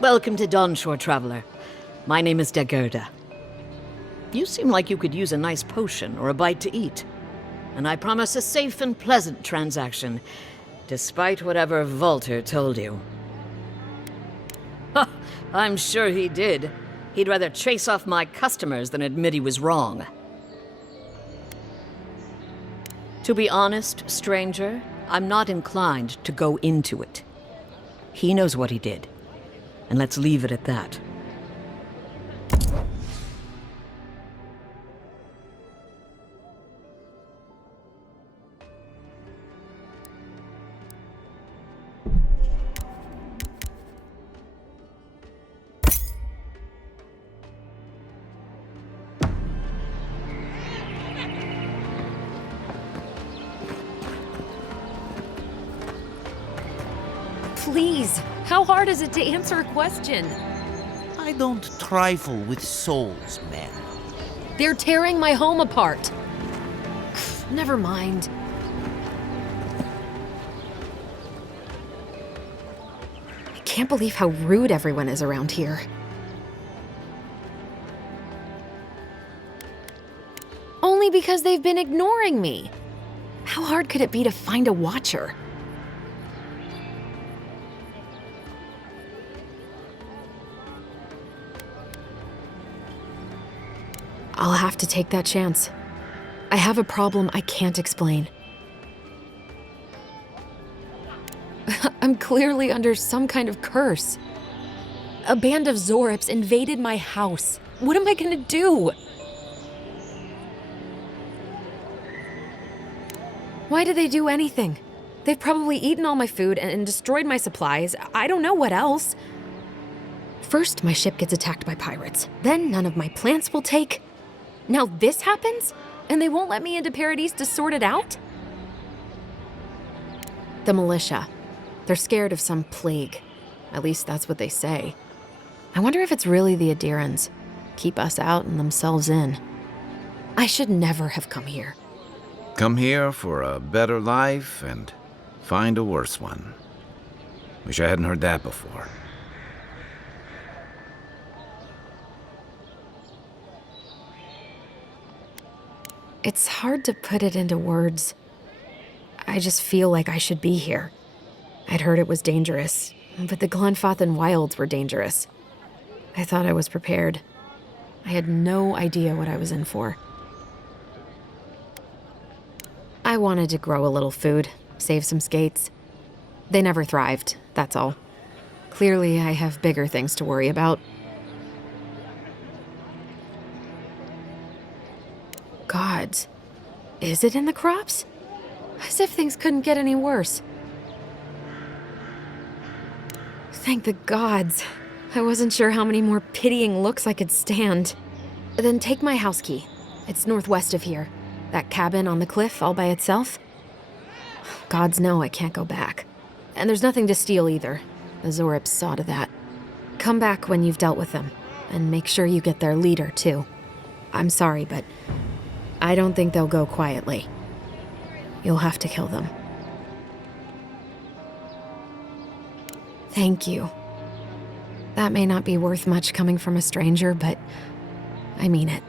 Welcome to Dawnshore, Traveler. My name is Dagerda. You seem like you could use a nice potion or a bite to eat. And I promise a safe and pleasant transaction, despite whatever Volter told you. Ha! I'm sure he did. He'd rather chase off my customers than admit he was wrong. To be honest, stranger, I'm not inclined to go into it. He knows what he did, and let's leave it at that. Please, how hard is it to answer a question? I don't trifle with souls, man. They're tearing my home apart. Never mind. I can't believe how rude everyone is around here. Only because they've been ignoring me. How hard could it be to find a watcher? I'll have to take that chance. I have a problem I can't explain. I'm clearly under some kind of curse. A band of Zorips invaded my house. What am I gonna do? Why did they do anything? They've probably eaten all my food and destroyed my supplies. I don't know what else. First, my ship gets attacked by pirates. Then none of my plants will take. Now this happens? And they won't let me into Paradise to sort it out? The militia. They're scared of some plague. At least that's what they say. I wonder if it's really the Adirans. Keep us out and themselves in. I should never have come here. Come here for a better life and find a worse one. Wish I hadn't heard that before. It's hard to put it into words. I just feel like I should be here. I'd heard it was dangerous, but the Glenfathan wilds were dangerous. I thought I was prepared. I had no idea what I was in for. I wanted to grow a little food, save some skates. They never thrived, that's all. Clearly, I have bigger things to worry about. Gods, is it in the crops? As if things couldn't get any worse. Thank the gods. I wasn't sure how many more pitying looks I could stand. Then take my house key. It's northwest of here. That cabin on the cliff all by itself. Gods know I can't go back. And there's nothing to steal either. The Zorips saw to that. Come back when you've dealt with them. And make sure you get their leader, too. I'm sorry, but I don't think they'll go quietly. You'll have to kill them. Thank you. That may not be worth much coming from a stranger, but I mean it.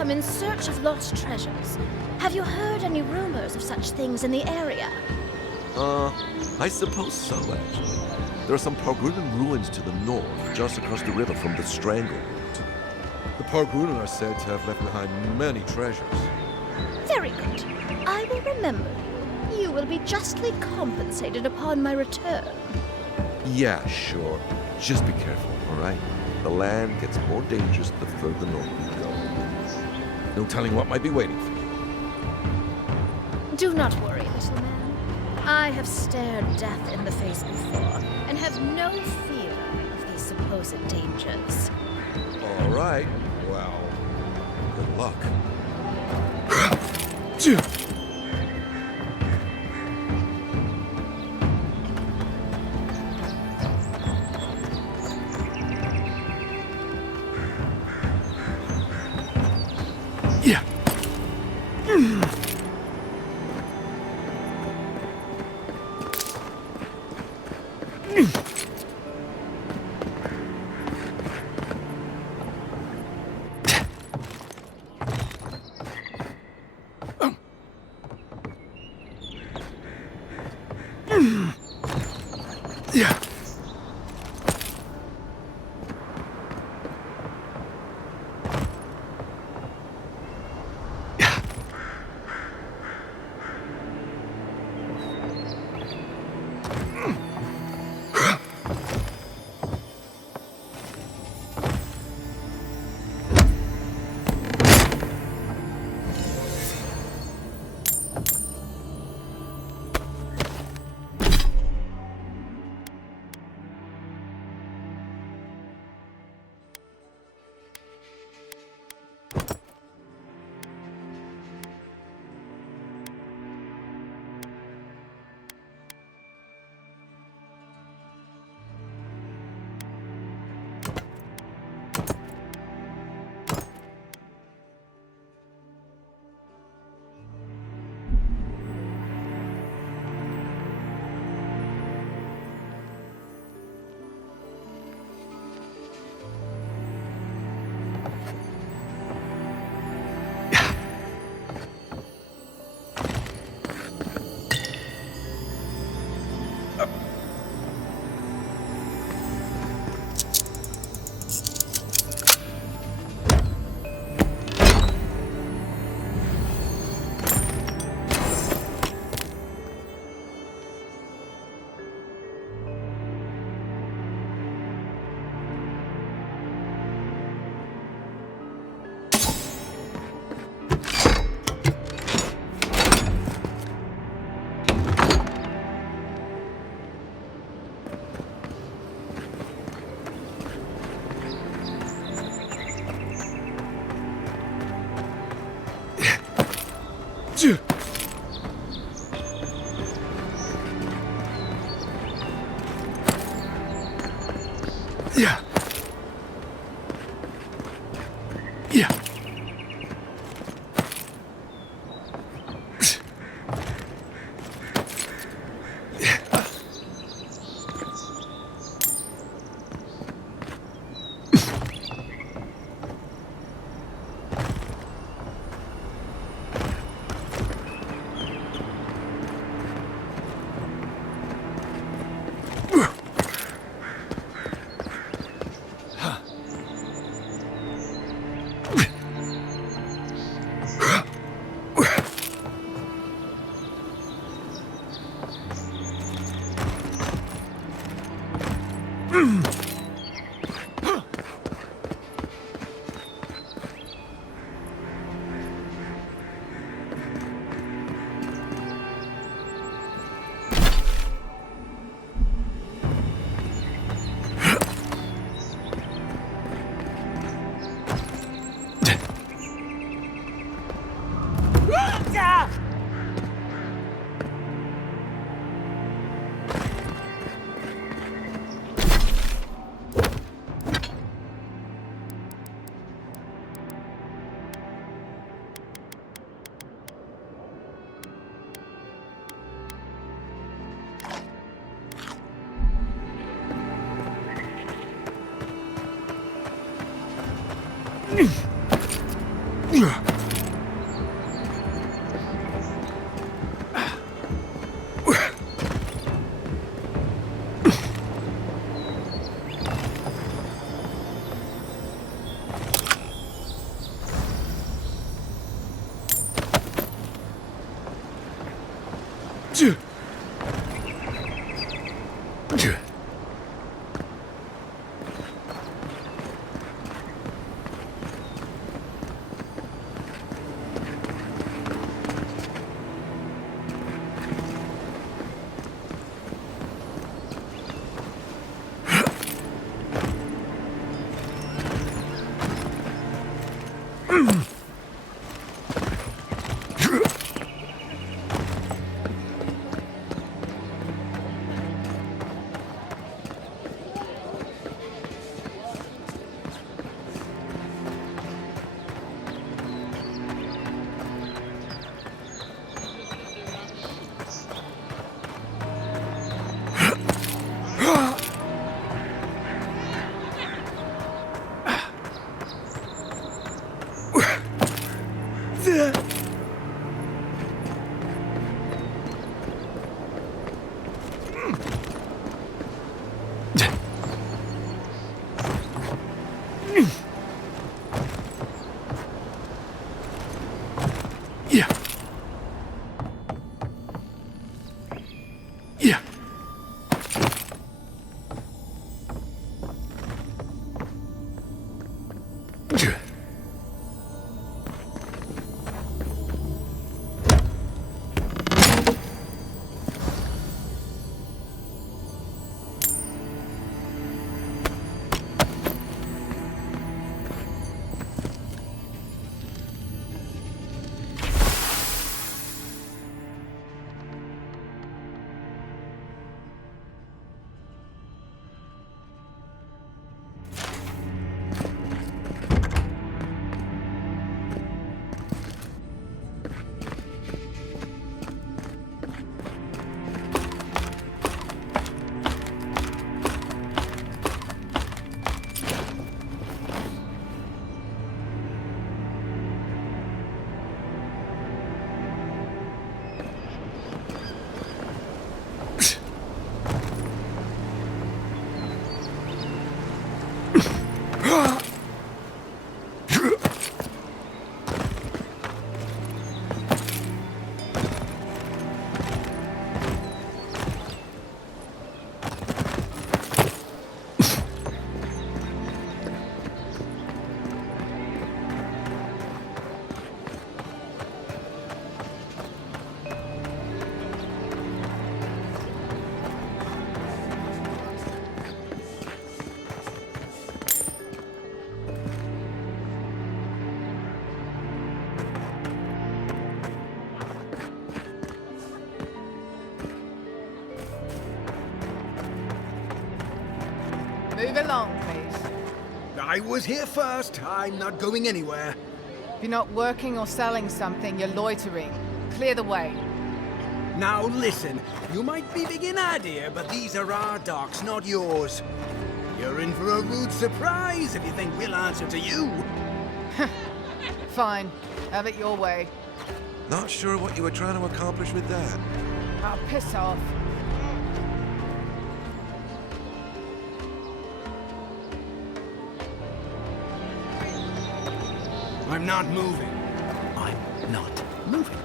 come in search of lost treasures. Have you heard any rumors of such things in the area? I suppose so, actually. There are some Pargrunan ruins to the north, just across the river from the Stranglehold. The Pargrunan are said to have left behind many treasures. Very good. I will remember you. You will be justly compensated upon my return. Yeah, sure. Just be careful, all right? The land gets more dangerous the further north you go. No telling what might be waiting for you. Do not worry, little man. I have stared death in the face before, and have no fear of these supposed dangers. All right. Well, good luck. Yeah. Yeah. Yeah. Yeah. Ugh. Move along, please. I was here first. I'm not going anywhere. If you're not working or selling something, you're loitering. Clear the way. Now listen, you might be big in idea, but these are our docks, not yours. You're in for a rude surprise if you think we'll answer to you. Fine. Have it your way. Not sure what you were trying to accomplish with that. I'll piss off. I'm not moving. I'm not moving.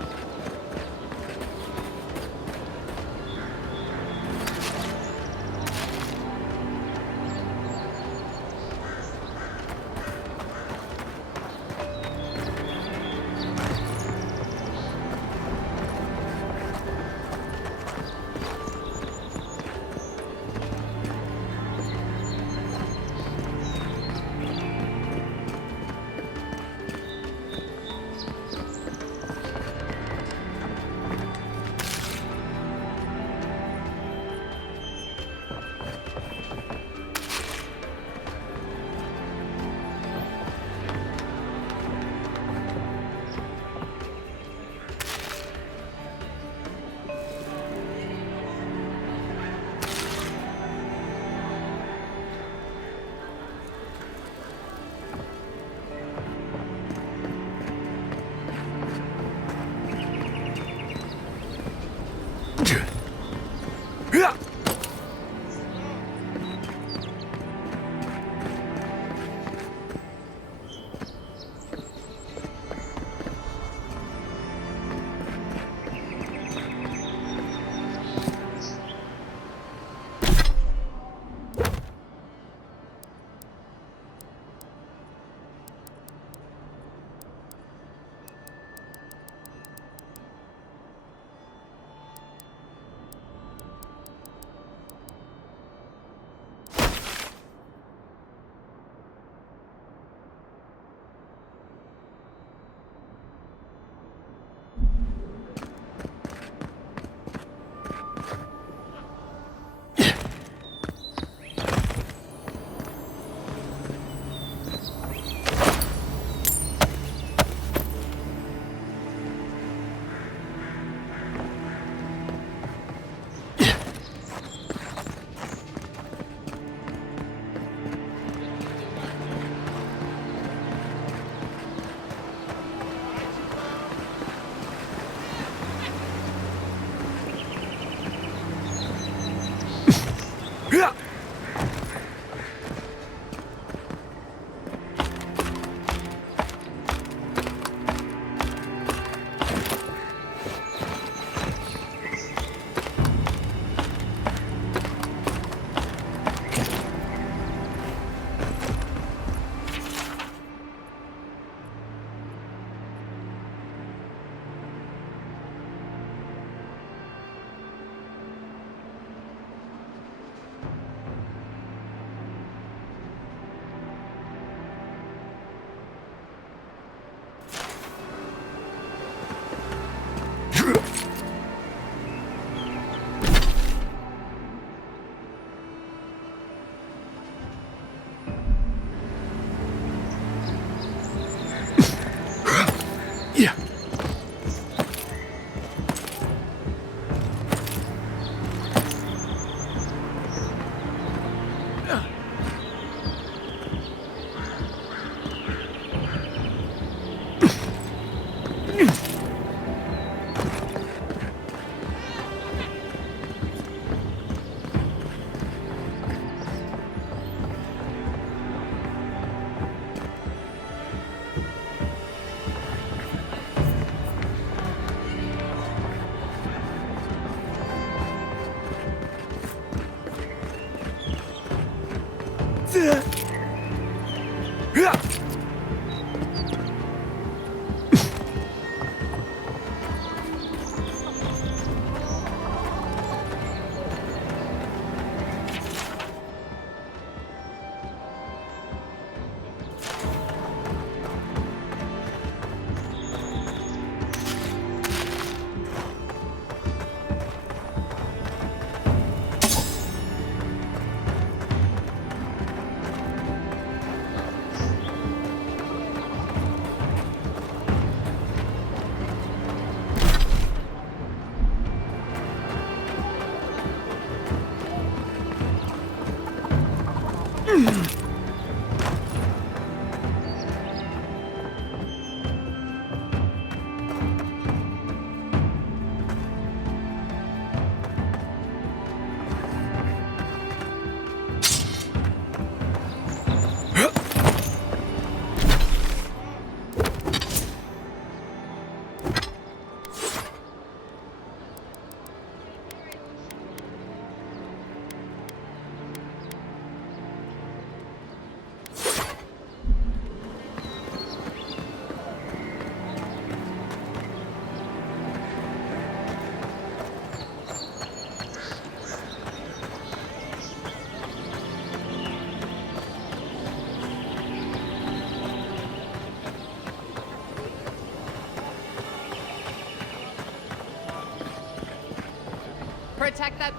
protect that.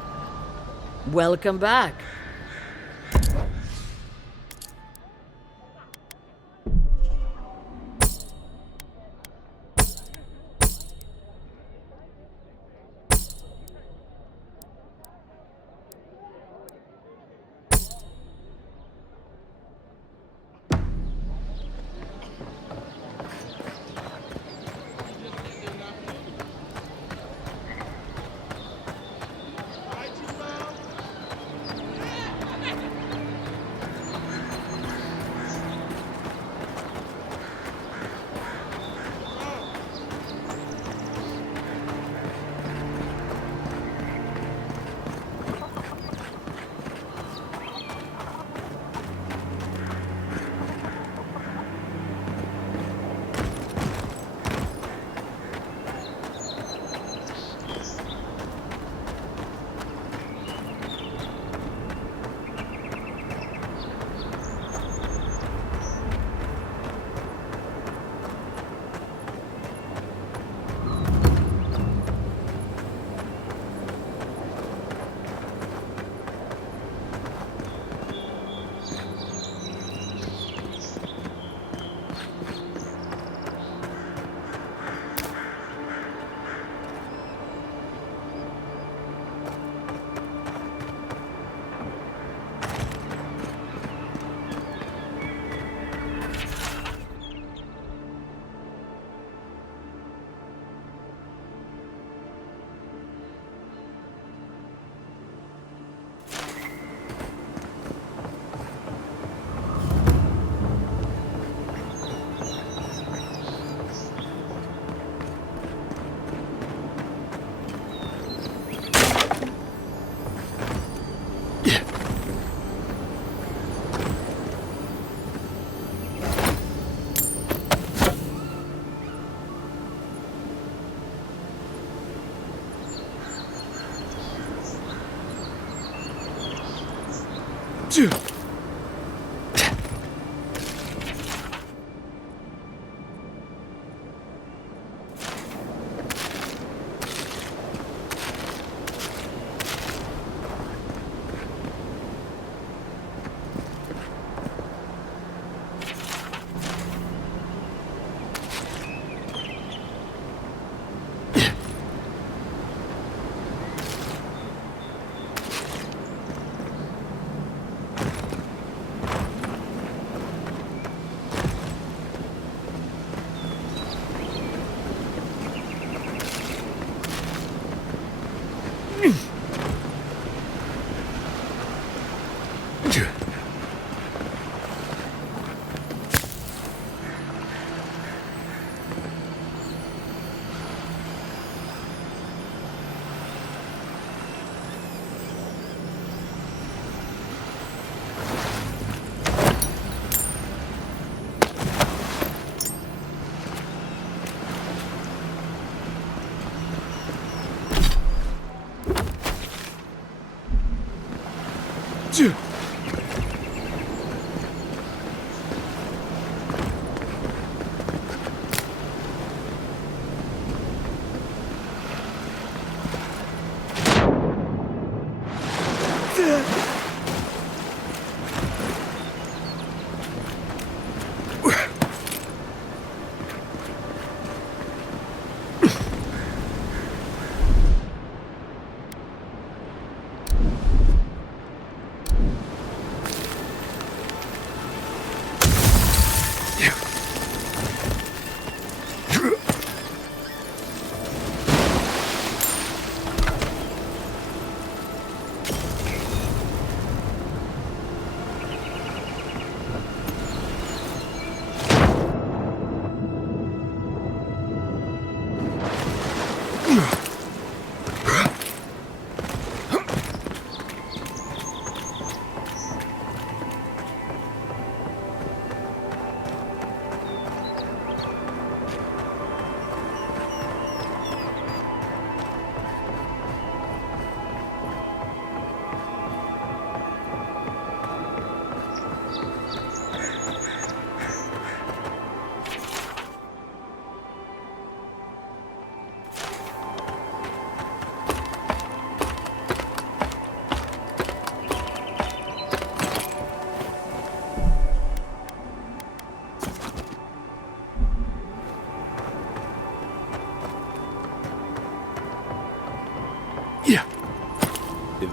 Welcome back.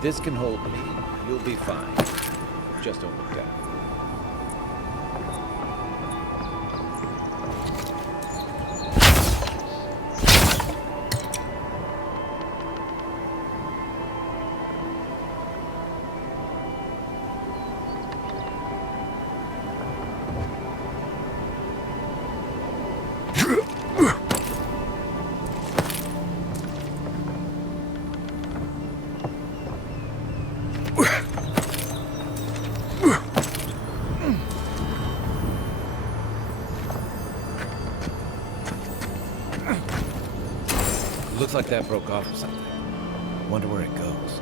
This can hold me. You'll be fine. Just over there. Looks like that broke off or something. Wonder where it goes.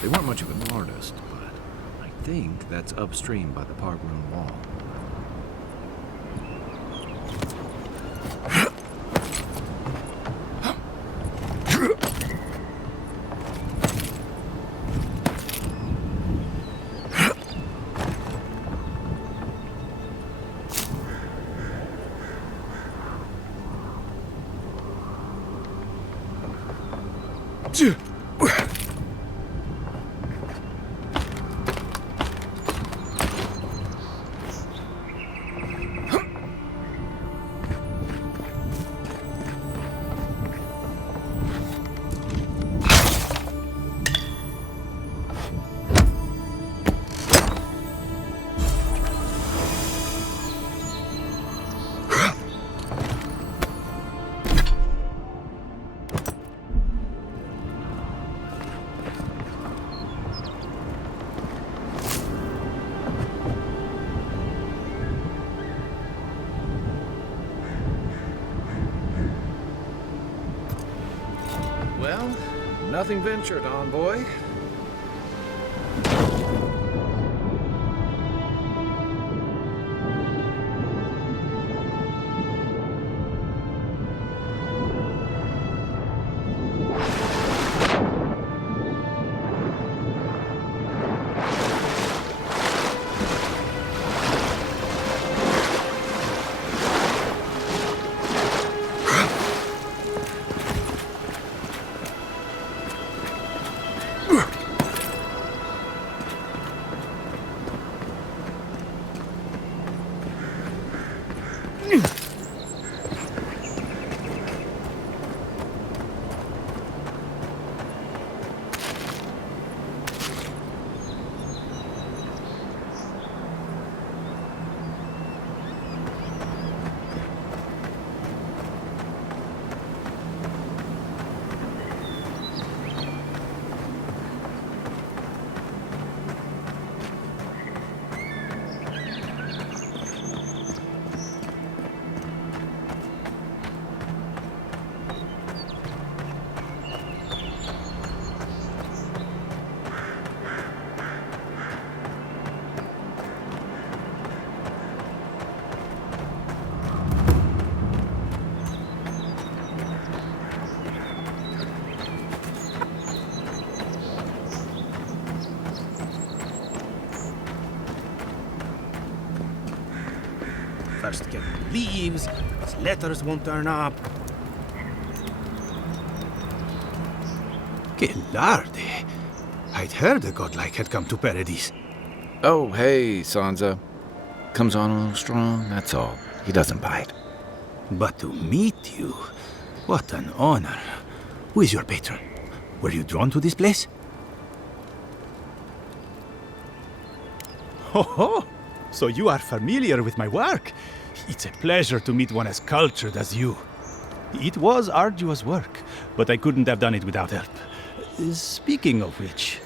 They weren't much of an artist, but I think that's upstream by the park-room wall. Well, nothing ventured, envoy. First get leaves, his letters won't turn up. Que larde! I'd heard a godlike had come to Paradise. Oh, hey, Sansa. Comes on a little strong, that's all. He doesn't bite. But to meet you, what an honor. Who is your patron? Were you drawn to this place? Ho ho! So you are familiar with my work? It's a pleasure to meet one as cultured as you. It was arduous work, but I couldn't have done it without help. Speaking of which,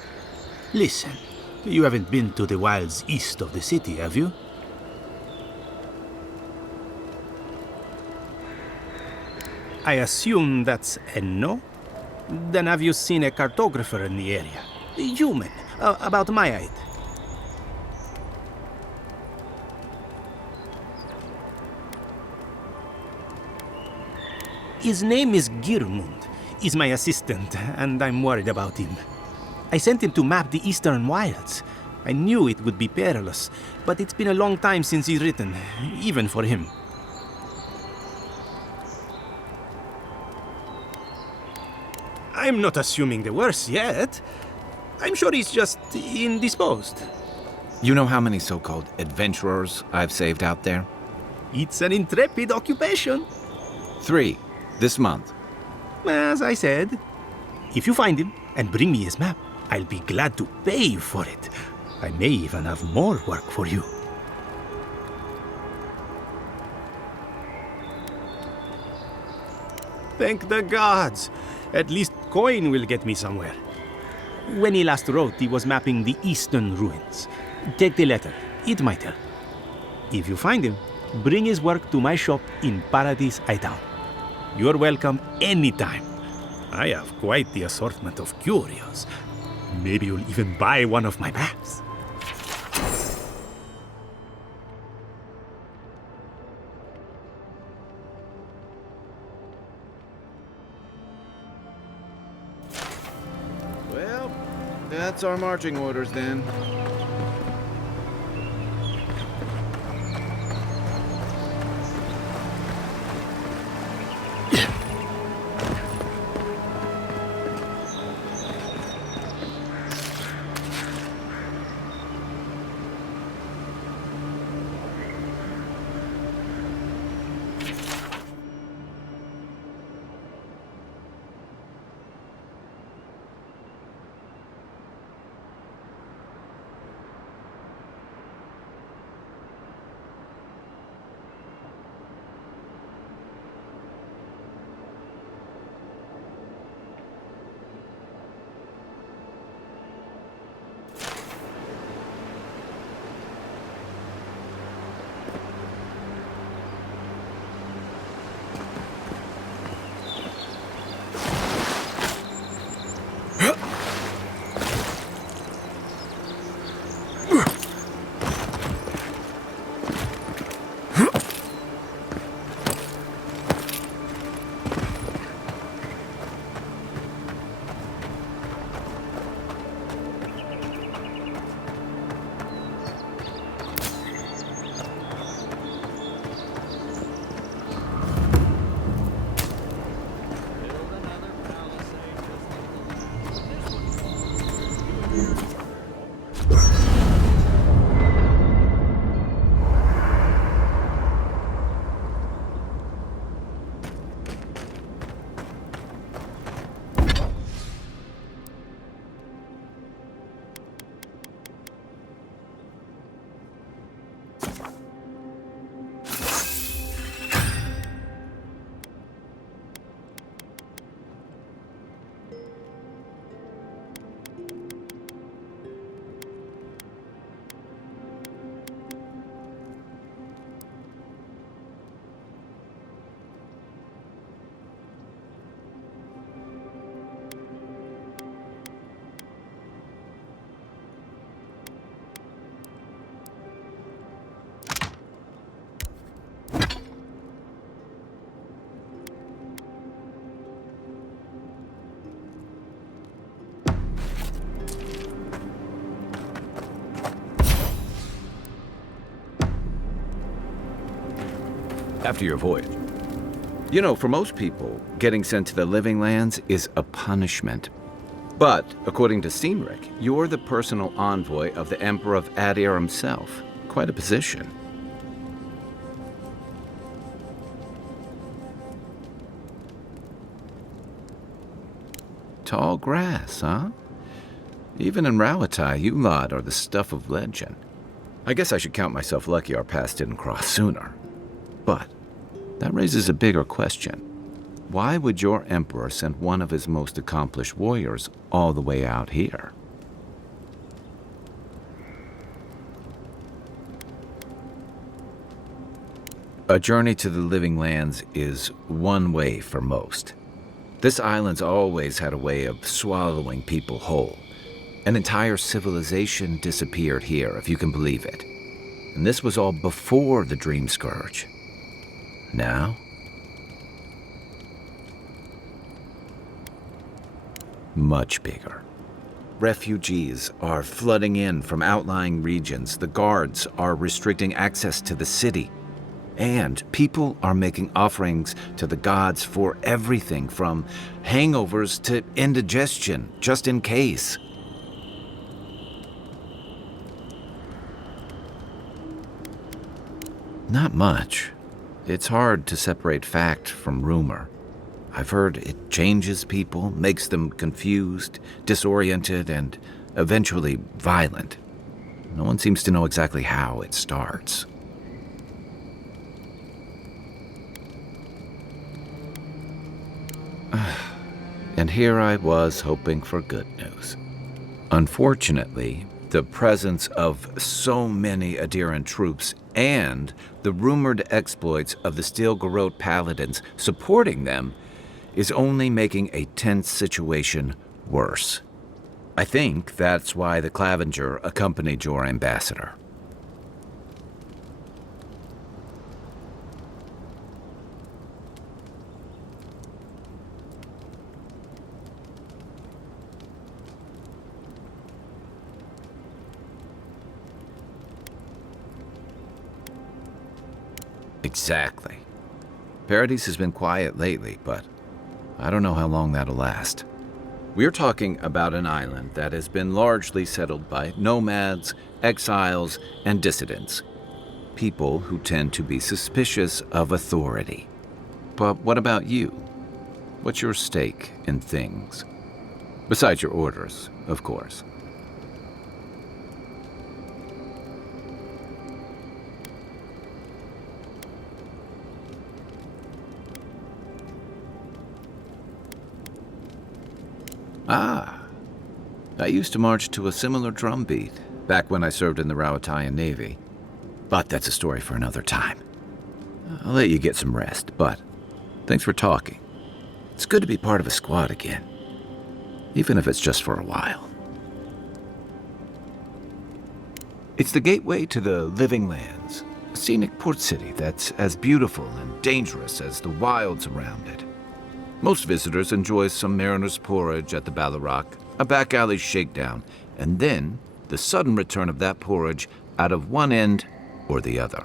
listen, you haven't been to the wilds east of the city, have you? I assume that's a no? Then have you seen a cartographer in the area? A human, about my height. His name is Girmund. He's my assistant, and I'm worried about him. I sent him to map the Eastern Wilds. I knew it would be perilous, but it's been a long time since he's written, even for him. I'm not assuming the worst yet. I'm sure he's just indisposed. You know how many so-called adventurers I've saved out there? It's an intrepid occupation. 3, this month. As I said, if you find him and bring me his map, I'll be glad to pay you for it. I may even have more work for you. Thank the gods! At least coin will get me somewhere. When he last wrote, he was mapping the eastern ruins. Take the letter. It might help. If you find him, bring his work to my shop in Paradise Island. You're welcome anytime. I have quite the assortment of curios. Maybe you'll even buy one of my maps. Well, that's our marching orders then. After your voyage. You know, for most people, getting sent to the Living Lands is a punishment. But, according to Cynric, you're the personal envoy of the Emperor of Adir himself. Quite a position. Tall grass, huh? Even in Rawatai, you lot are the stuff of legend. I guess I should count myself lucky our paths didn't cross sooner. But that raises a bigger question. Why would your emperor send one of his most accomplished warriors all the way out here? A journey to the Living Lands is one way for most. This island's always had a way of swallowing people whole. An entire civilization disappeared here, if you can believe it. And this was all before the Dream Scourge. Now? much bigger. Refugees are flooding in from outlying regions. The guards are restricting access to the city. And people are making offerings to the gods for everything from hangovers to indigestion, just in case. Not much. It's hard to separate fact from rumor. I've heard it changes people, makes them confused, disoriented, and eventually violent. No one seems to know exactly how it starts. And here I was hoping for good news. Unfortunately, the presence of so many Adiran troops and the rumored exploits of the Steel Garrote paladins supporting them is only making a tense situation worse. I think that's why the Clavenger accompanied your ambassador. Exactly. Paradise has been quiet lately, but I don't know how long that'll last. We're talking about an island that has been largely settled by nomads, exiles, and dissidents. People who tend to be suspicious of authority. But what about you? What's your stake in things? Besides your orders, of course. Ah, I used to march to a similar drumbeat back when I served in the Rowatayan Navy. But that's a story for another time. I'll let you get some rest, but thanks for talking. It's good to be part of a squad again, even if it's just for a while. It's the gateway to the Living Lands, a scenic port city that's as beautiful and dangerous as the wilds around it. Most visitors enjoy some mariner's porridge at the Ballarrock, a back alley shakedown, and then the sudden return of that porridge out of one end or the other.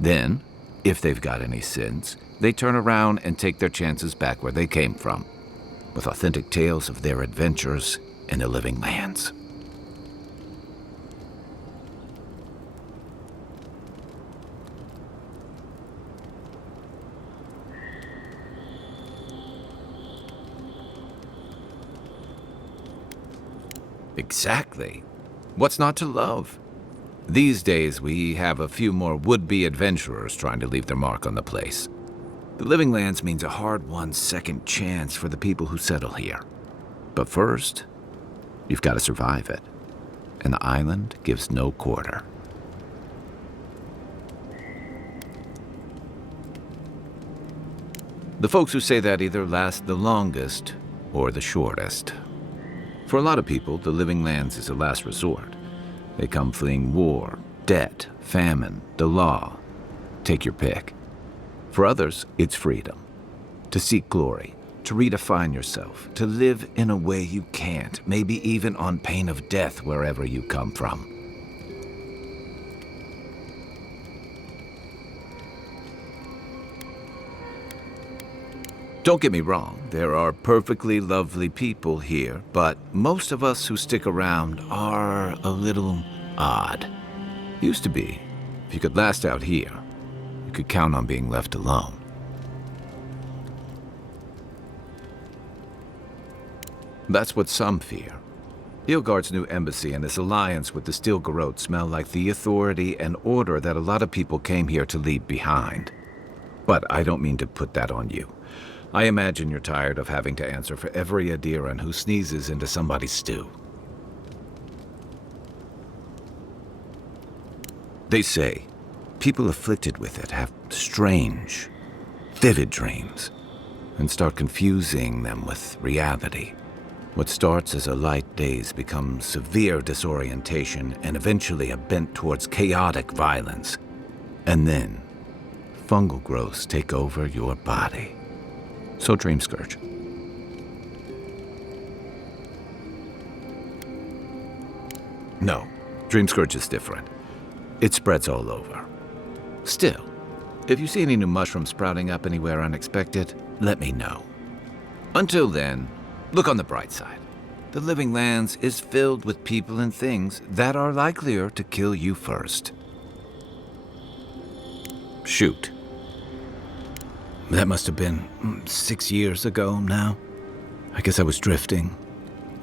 Then, if they've got any sense, they turn around and take their chances back where they came from, with authentic tales of their adventures in the Living Lands. Exactly. What's not to love? These days, we have a few more would-be adventurers trying to leave their mark on the place. The Living Lands means a hard-won second chance for the people who settle here. But first, you've got to survive it. And the island gives no quarter. The folks who say that either last the longest or the shortest. For a lot of people, the Living Lands is a last resort. They come fleeing war, debt, famine, the law. Take your pick. For others, it's freedom. To seek glory, to redefine yourself, to live in a way you can't, maybe even on pain of death wherever you come from. Don't get me wrong, there are perfectly lovely people here, but most of us who stick around are a little odd. Used to be. If you could last out here, you could count on being left alone. That's what some fear. Ilgard's new embassy and his alliance with the Steel Garrote smell like the authority and order that a lot of people came here to leave behind. But I don't mean to put that on you. I imagine you're tired of having to answer for every Adiran who sneezes into somebody's stew. They say people afflicted with it have strange, vivid dreams and start confusing them with reality. What starts as a light daze becomes severe disorientation and eventually a bent towards chaotic violence. And then, fungal growths take over your body. So dream Scourge. No, Dream Scourge is different. It spreads all over. Still, if you see any new mushrooms sprouting up anywhere unexpected, let me know. Until then, look on the bright side. The Living Lands is filled with people and things that are likelier to kill you first. Shoot. That must have been 6 years ago now. I guess I was drifting,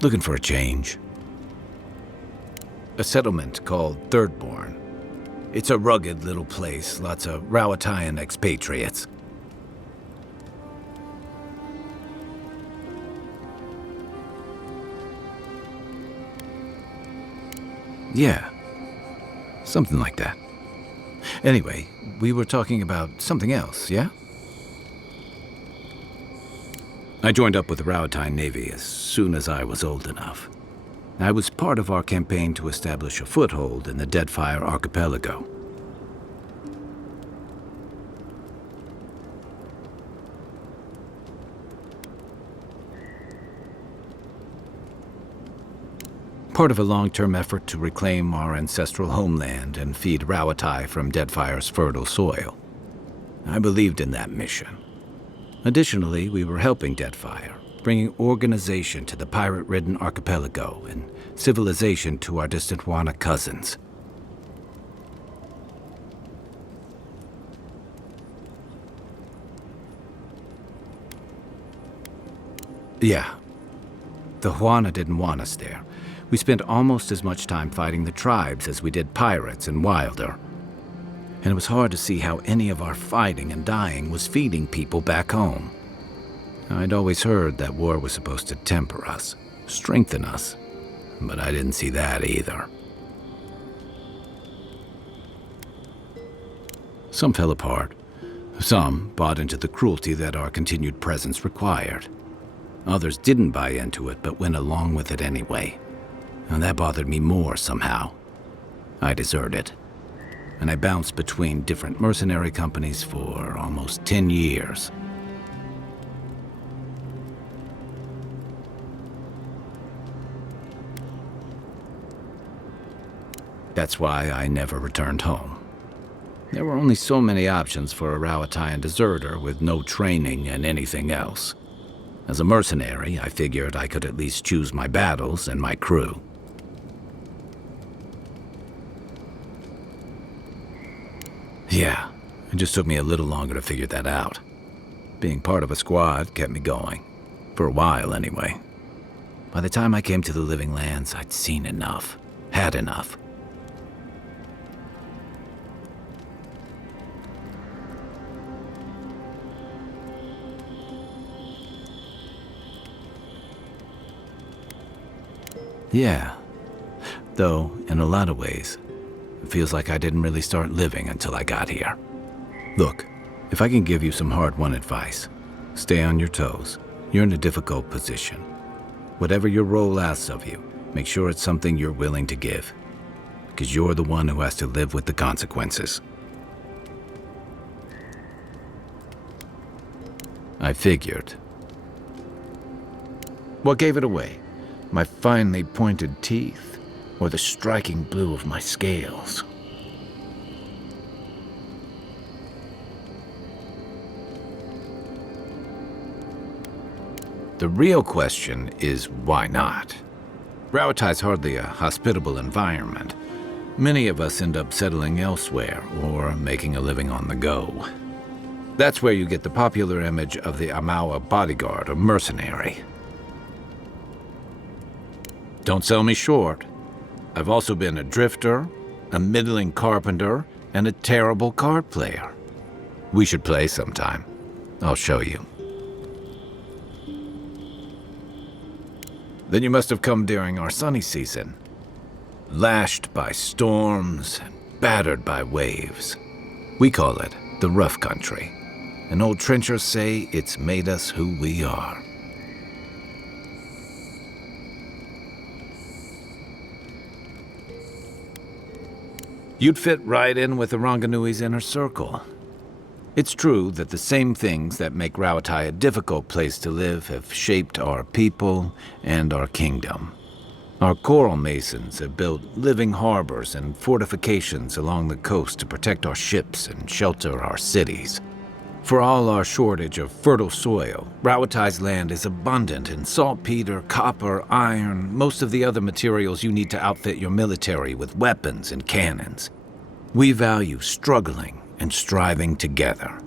looking for a change. A settlement called Thirdborn. It's a rugged little place, lots of Rowatayan expatriates. Yeah, something like that. Anyway, we were talking about something else, yeah? I joined up with the Rowatayan Navy as soon as I was old enough. I was part of our campaign to establish a foothold in the Deadfire Archipelago. Part of a long-term effort to reclaim our ancestral homeland and feed Rawatai from Deadfire's fertile soil. I believed in that mission. Additionally, we were helping Deadfire, bringing organization to the pirate-ridden archipelago and civilization to our distant Wana cousins. Yeah, the Wana didn't want us there. We spent almost as much time fighting the tribes as we did pirates and Wilder. And it was hard to see how any of our fighting and dying was feeding people back home. I'd always heard that war was supposed to temper us, strengthen us, but I didn't see that either. Some fell apart. Some bought into the cruelty that our continued presence required. Others didn't buy into it, but went along with it anyway. And that bothered me more somehow. I deserted. And I bounced between different mercenary companies for almost 10 years. That's why I never returned home. There were only so many options for a Rowatayan deserter with no training and anything else. As a mercenary, I figured I could at least choose my battles and my crew. Yeah, it just took me a little longer to figure that out. Being part of a squad kept me going. For a while, anyway. By the time I came to the Living Lands, I'd seen enough. Had enough. Yeah. Though, in a lot of ways, it feels like I didn't really start living until I got here. Look, if I can give you some hard-won advice, stay on your toes. You're in a difficult position. Whatever your role asks of you, make sure it's something you're willing to give. Because you're the one who has to live with the consequences. I figured. What gave it away? My finely pointed teeth, or the striking blue of my scales? The real question is why not? Rowatai's hardly a hospitable environment. Many of us end up settling elsewhere or making a living on the go. That's where you get the popular image of the Amawa bodyguard or mercenary. Don't sell me short. I've also been a drifter, a middling carpenter, and a terrible card player. We should play sometime. I'll show you. Then you must have come during our sunny season. Lashed by storms and battered by waves. We call it the rough country. And old trenchers say it's made us who we are. You'd fit right in with the Ranganui's inner circle. It's true that the same things that make Rawatai a difficult place to live have shaped our people and our kingdom. Our coral masons have built living harbors and fortifications along the coast to protect our ships and shelter our cities. For all our shortage of fertile soil, Rowatai's land is abundant in saltpeter, copper, iron, most of the other materials you need to outfit your military with weapons and cannons. We value struggling and striving together.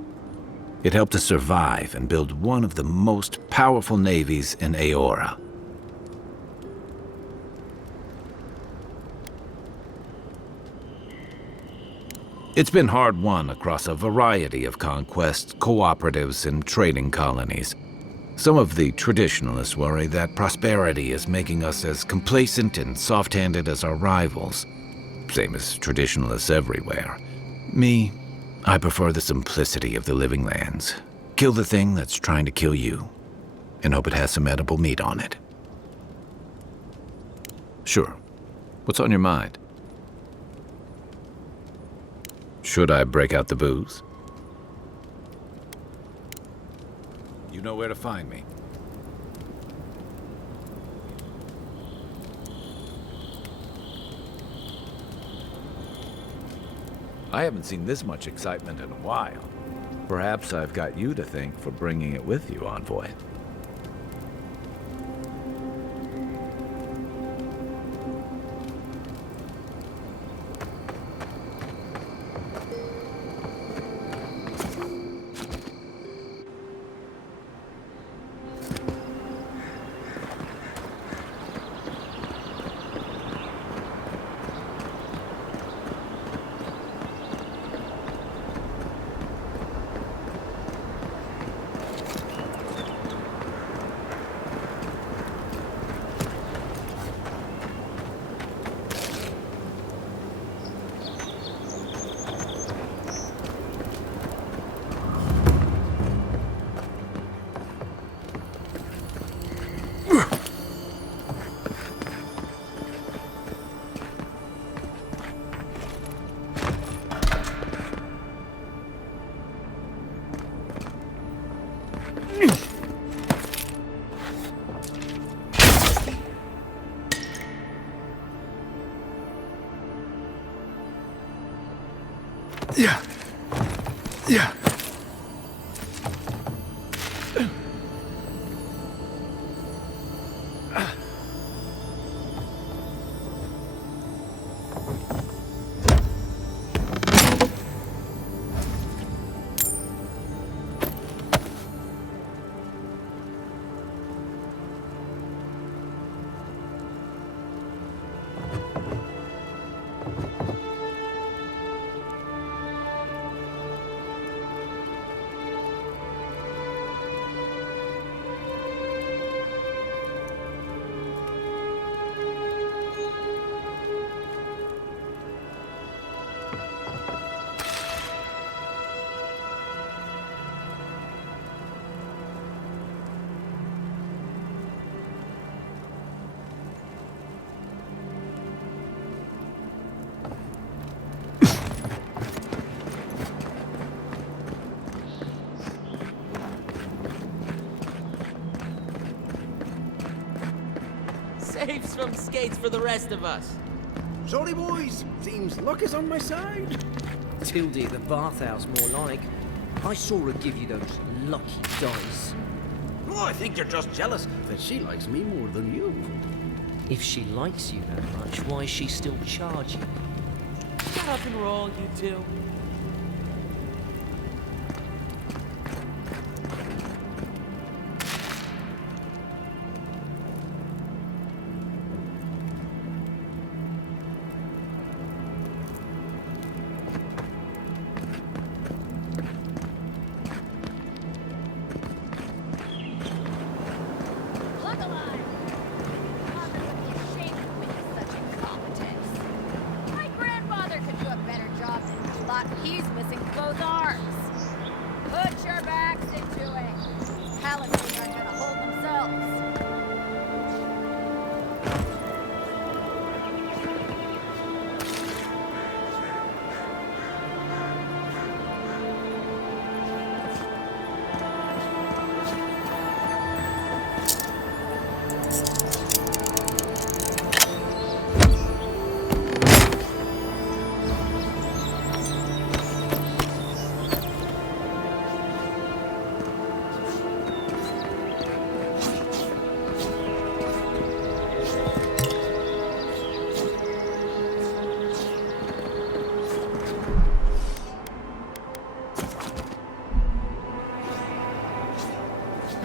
It helped us survive and build one of the most powerful navies in Aora. It's been hard-won across a variety of conquests, cooperatives, and trading colonies. Some of the traditionalists worry that prosperity is making us as complacent and soft-handed as our rivals. Same as traditionalists everywhere. Me, I prefer the simplicity of the living lands. Kill the thing that's trying to kill you, and hope it has some edible meat on it. Sure. What's on your mind? Should I break out the booze? You know where to find me. I haven't seen this much excitement in a while. Perhaps I've got you to thank for bringing it with you, Envoy. Yeah. Saves from skates for the rest of us. Sorry, boys. Seems luck is on my side. Tildy at the bathhouse, more like. I saw her give you those lucky dice. Oh, I think you're just jealous that she likes me more than you. If she likes you that much, why is she still charging? Shut up and roll, you two. He's missing both arms. Put your backs into it. Paladins aren't gonna hold themselves.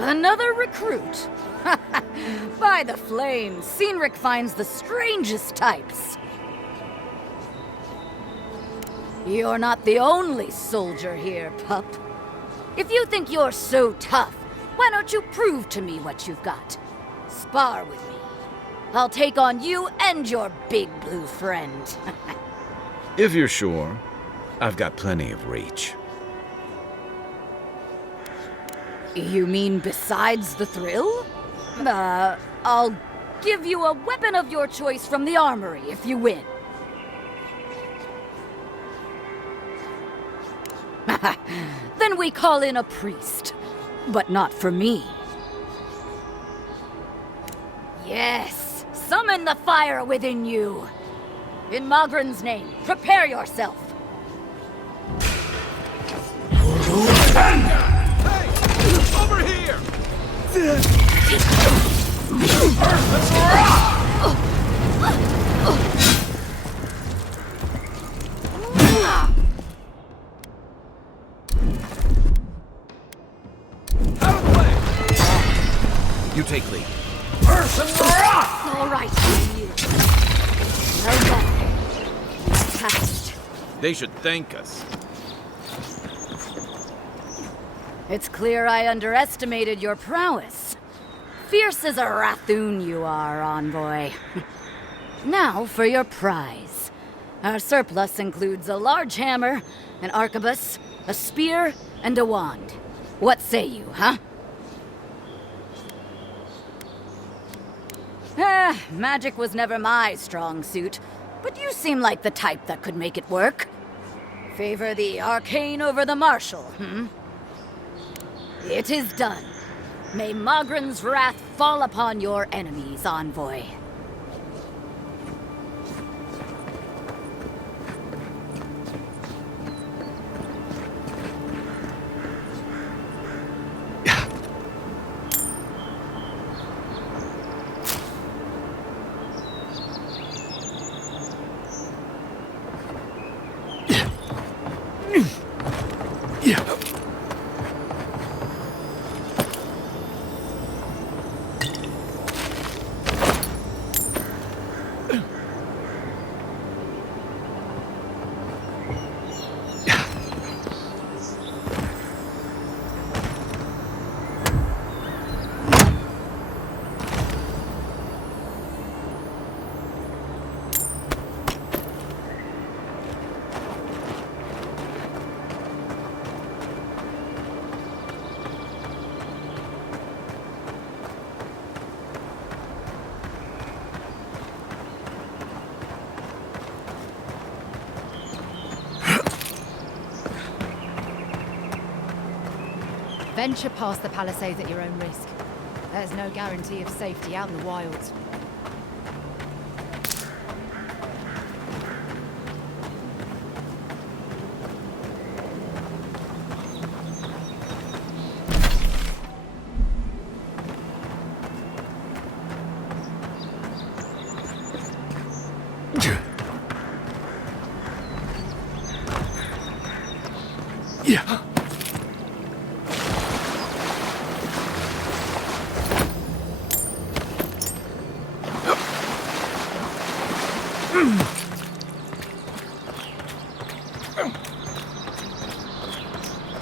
Another recruit? By the flames, Cynric finds the strangest types. You're not the only soldier here, pup. If you think you're so tough, why don't you prove to me what you've got? Spar with me. I'll take on you and your big blue friend. If you're sure, I've got plenty of reach. You mean besides the thrill? I'll give you a weapon of your choice from the armory if you win. Then we call in a priest. But not for me. Yes, summon the fire within you. In Magrin's name, prepare yourself. Over here! You take lead. All right, you. Well done. You passed. They should thank us. It's clear I underestimated your prowess. Fierce as a Rathoon you are, envoy. Now for your prize. Our surplus includes a large hammer, an arquebus, a spear, and a wand. What say you, huh? Magic was never my strong suit, but you seem like the type that could make it work. Favor the arcane over the martial, hmm? It is done. May Magrin's wrath fall upon your enemies, envoy. Venture past the palisades at your own risk. There's no guarantee of safety out in the wilds. Yeah.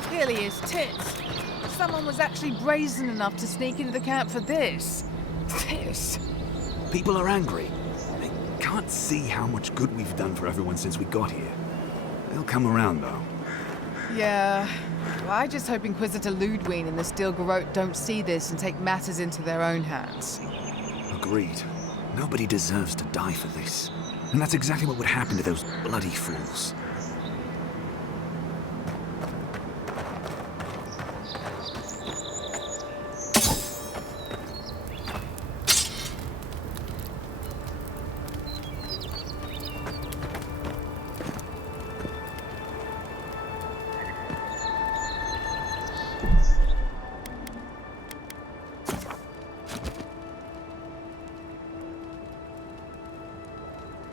Clearly his tits. Someone was actually brazen enough to sneak into the camp for this. This. People are angry. They can't see how much good we've done for everyone since we got here. They'll come around, though. Yeah. Well, I just hope Inquisitor Ludwig and the Steel Garrote don't see this and take matters into their own hands. Agreed. Nobody deserves to die for this. And that's exactly what would happen to those bloody fools.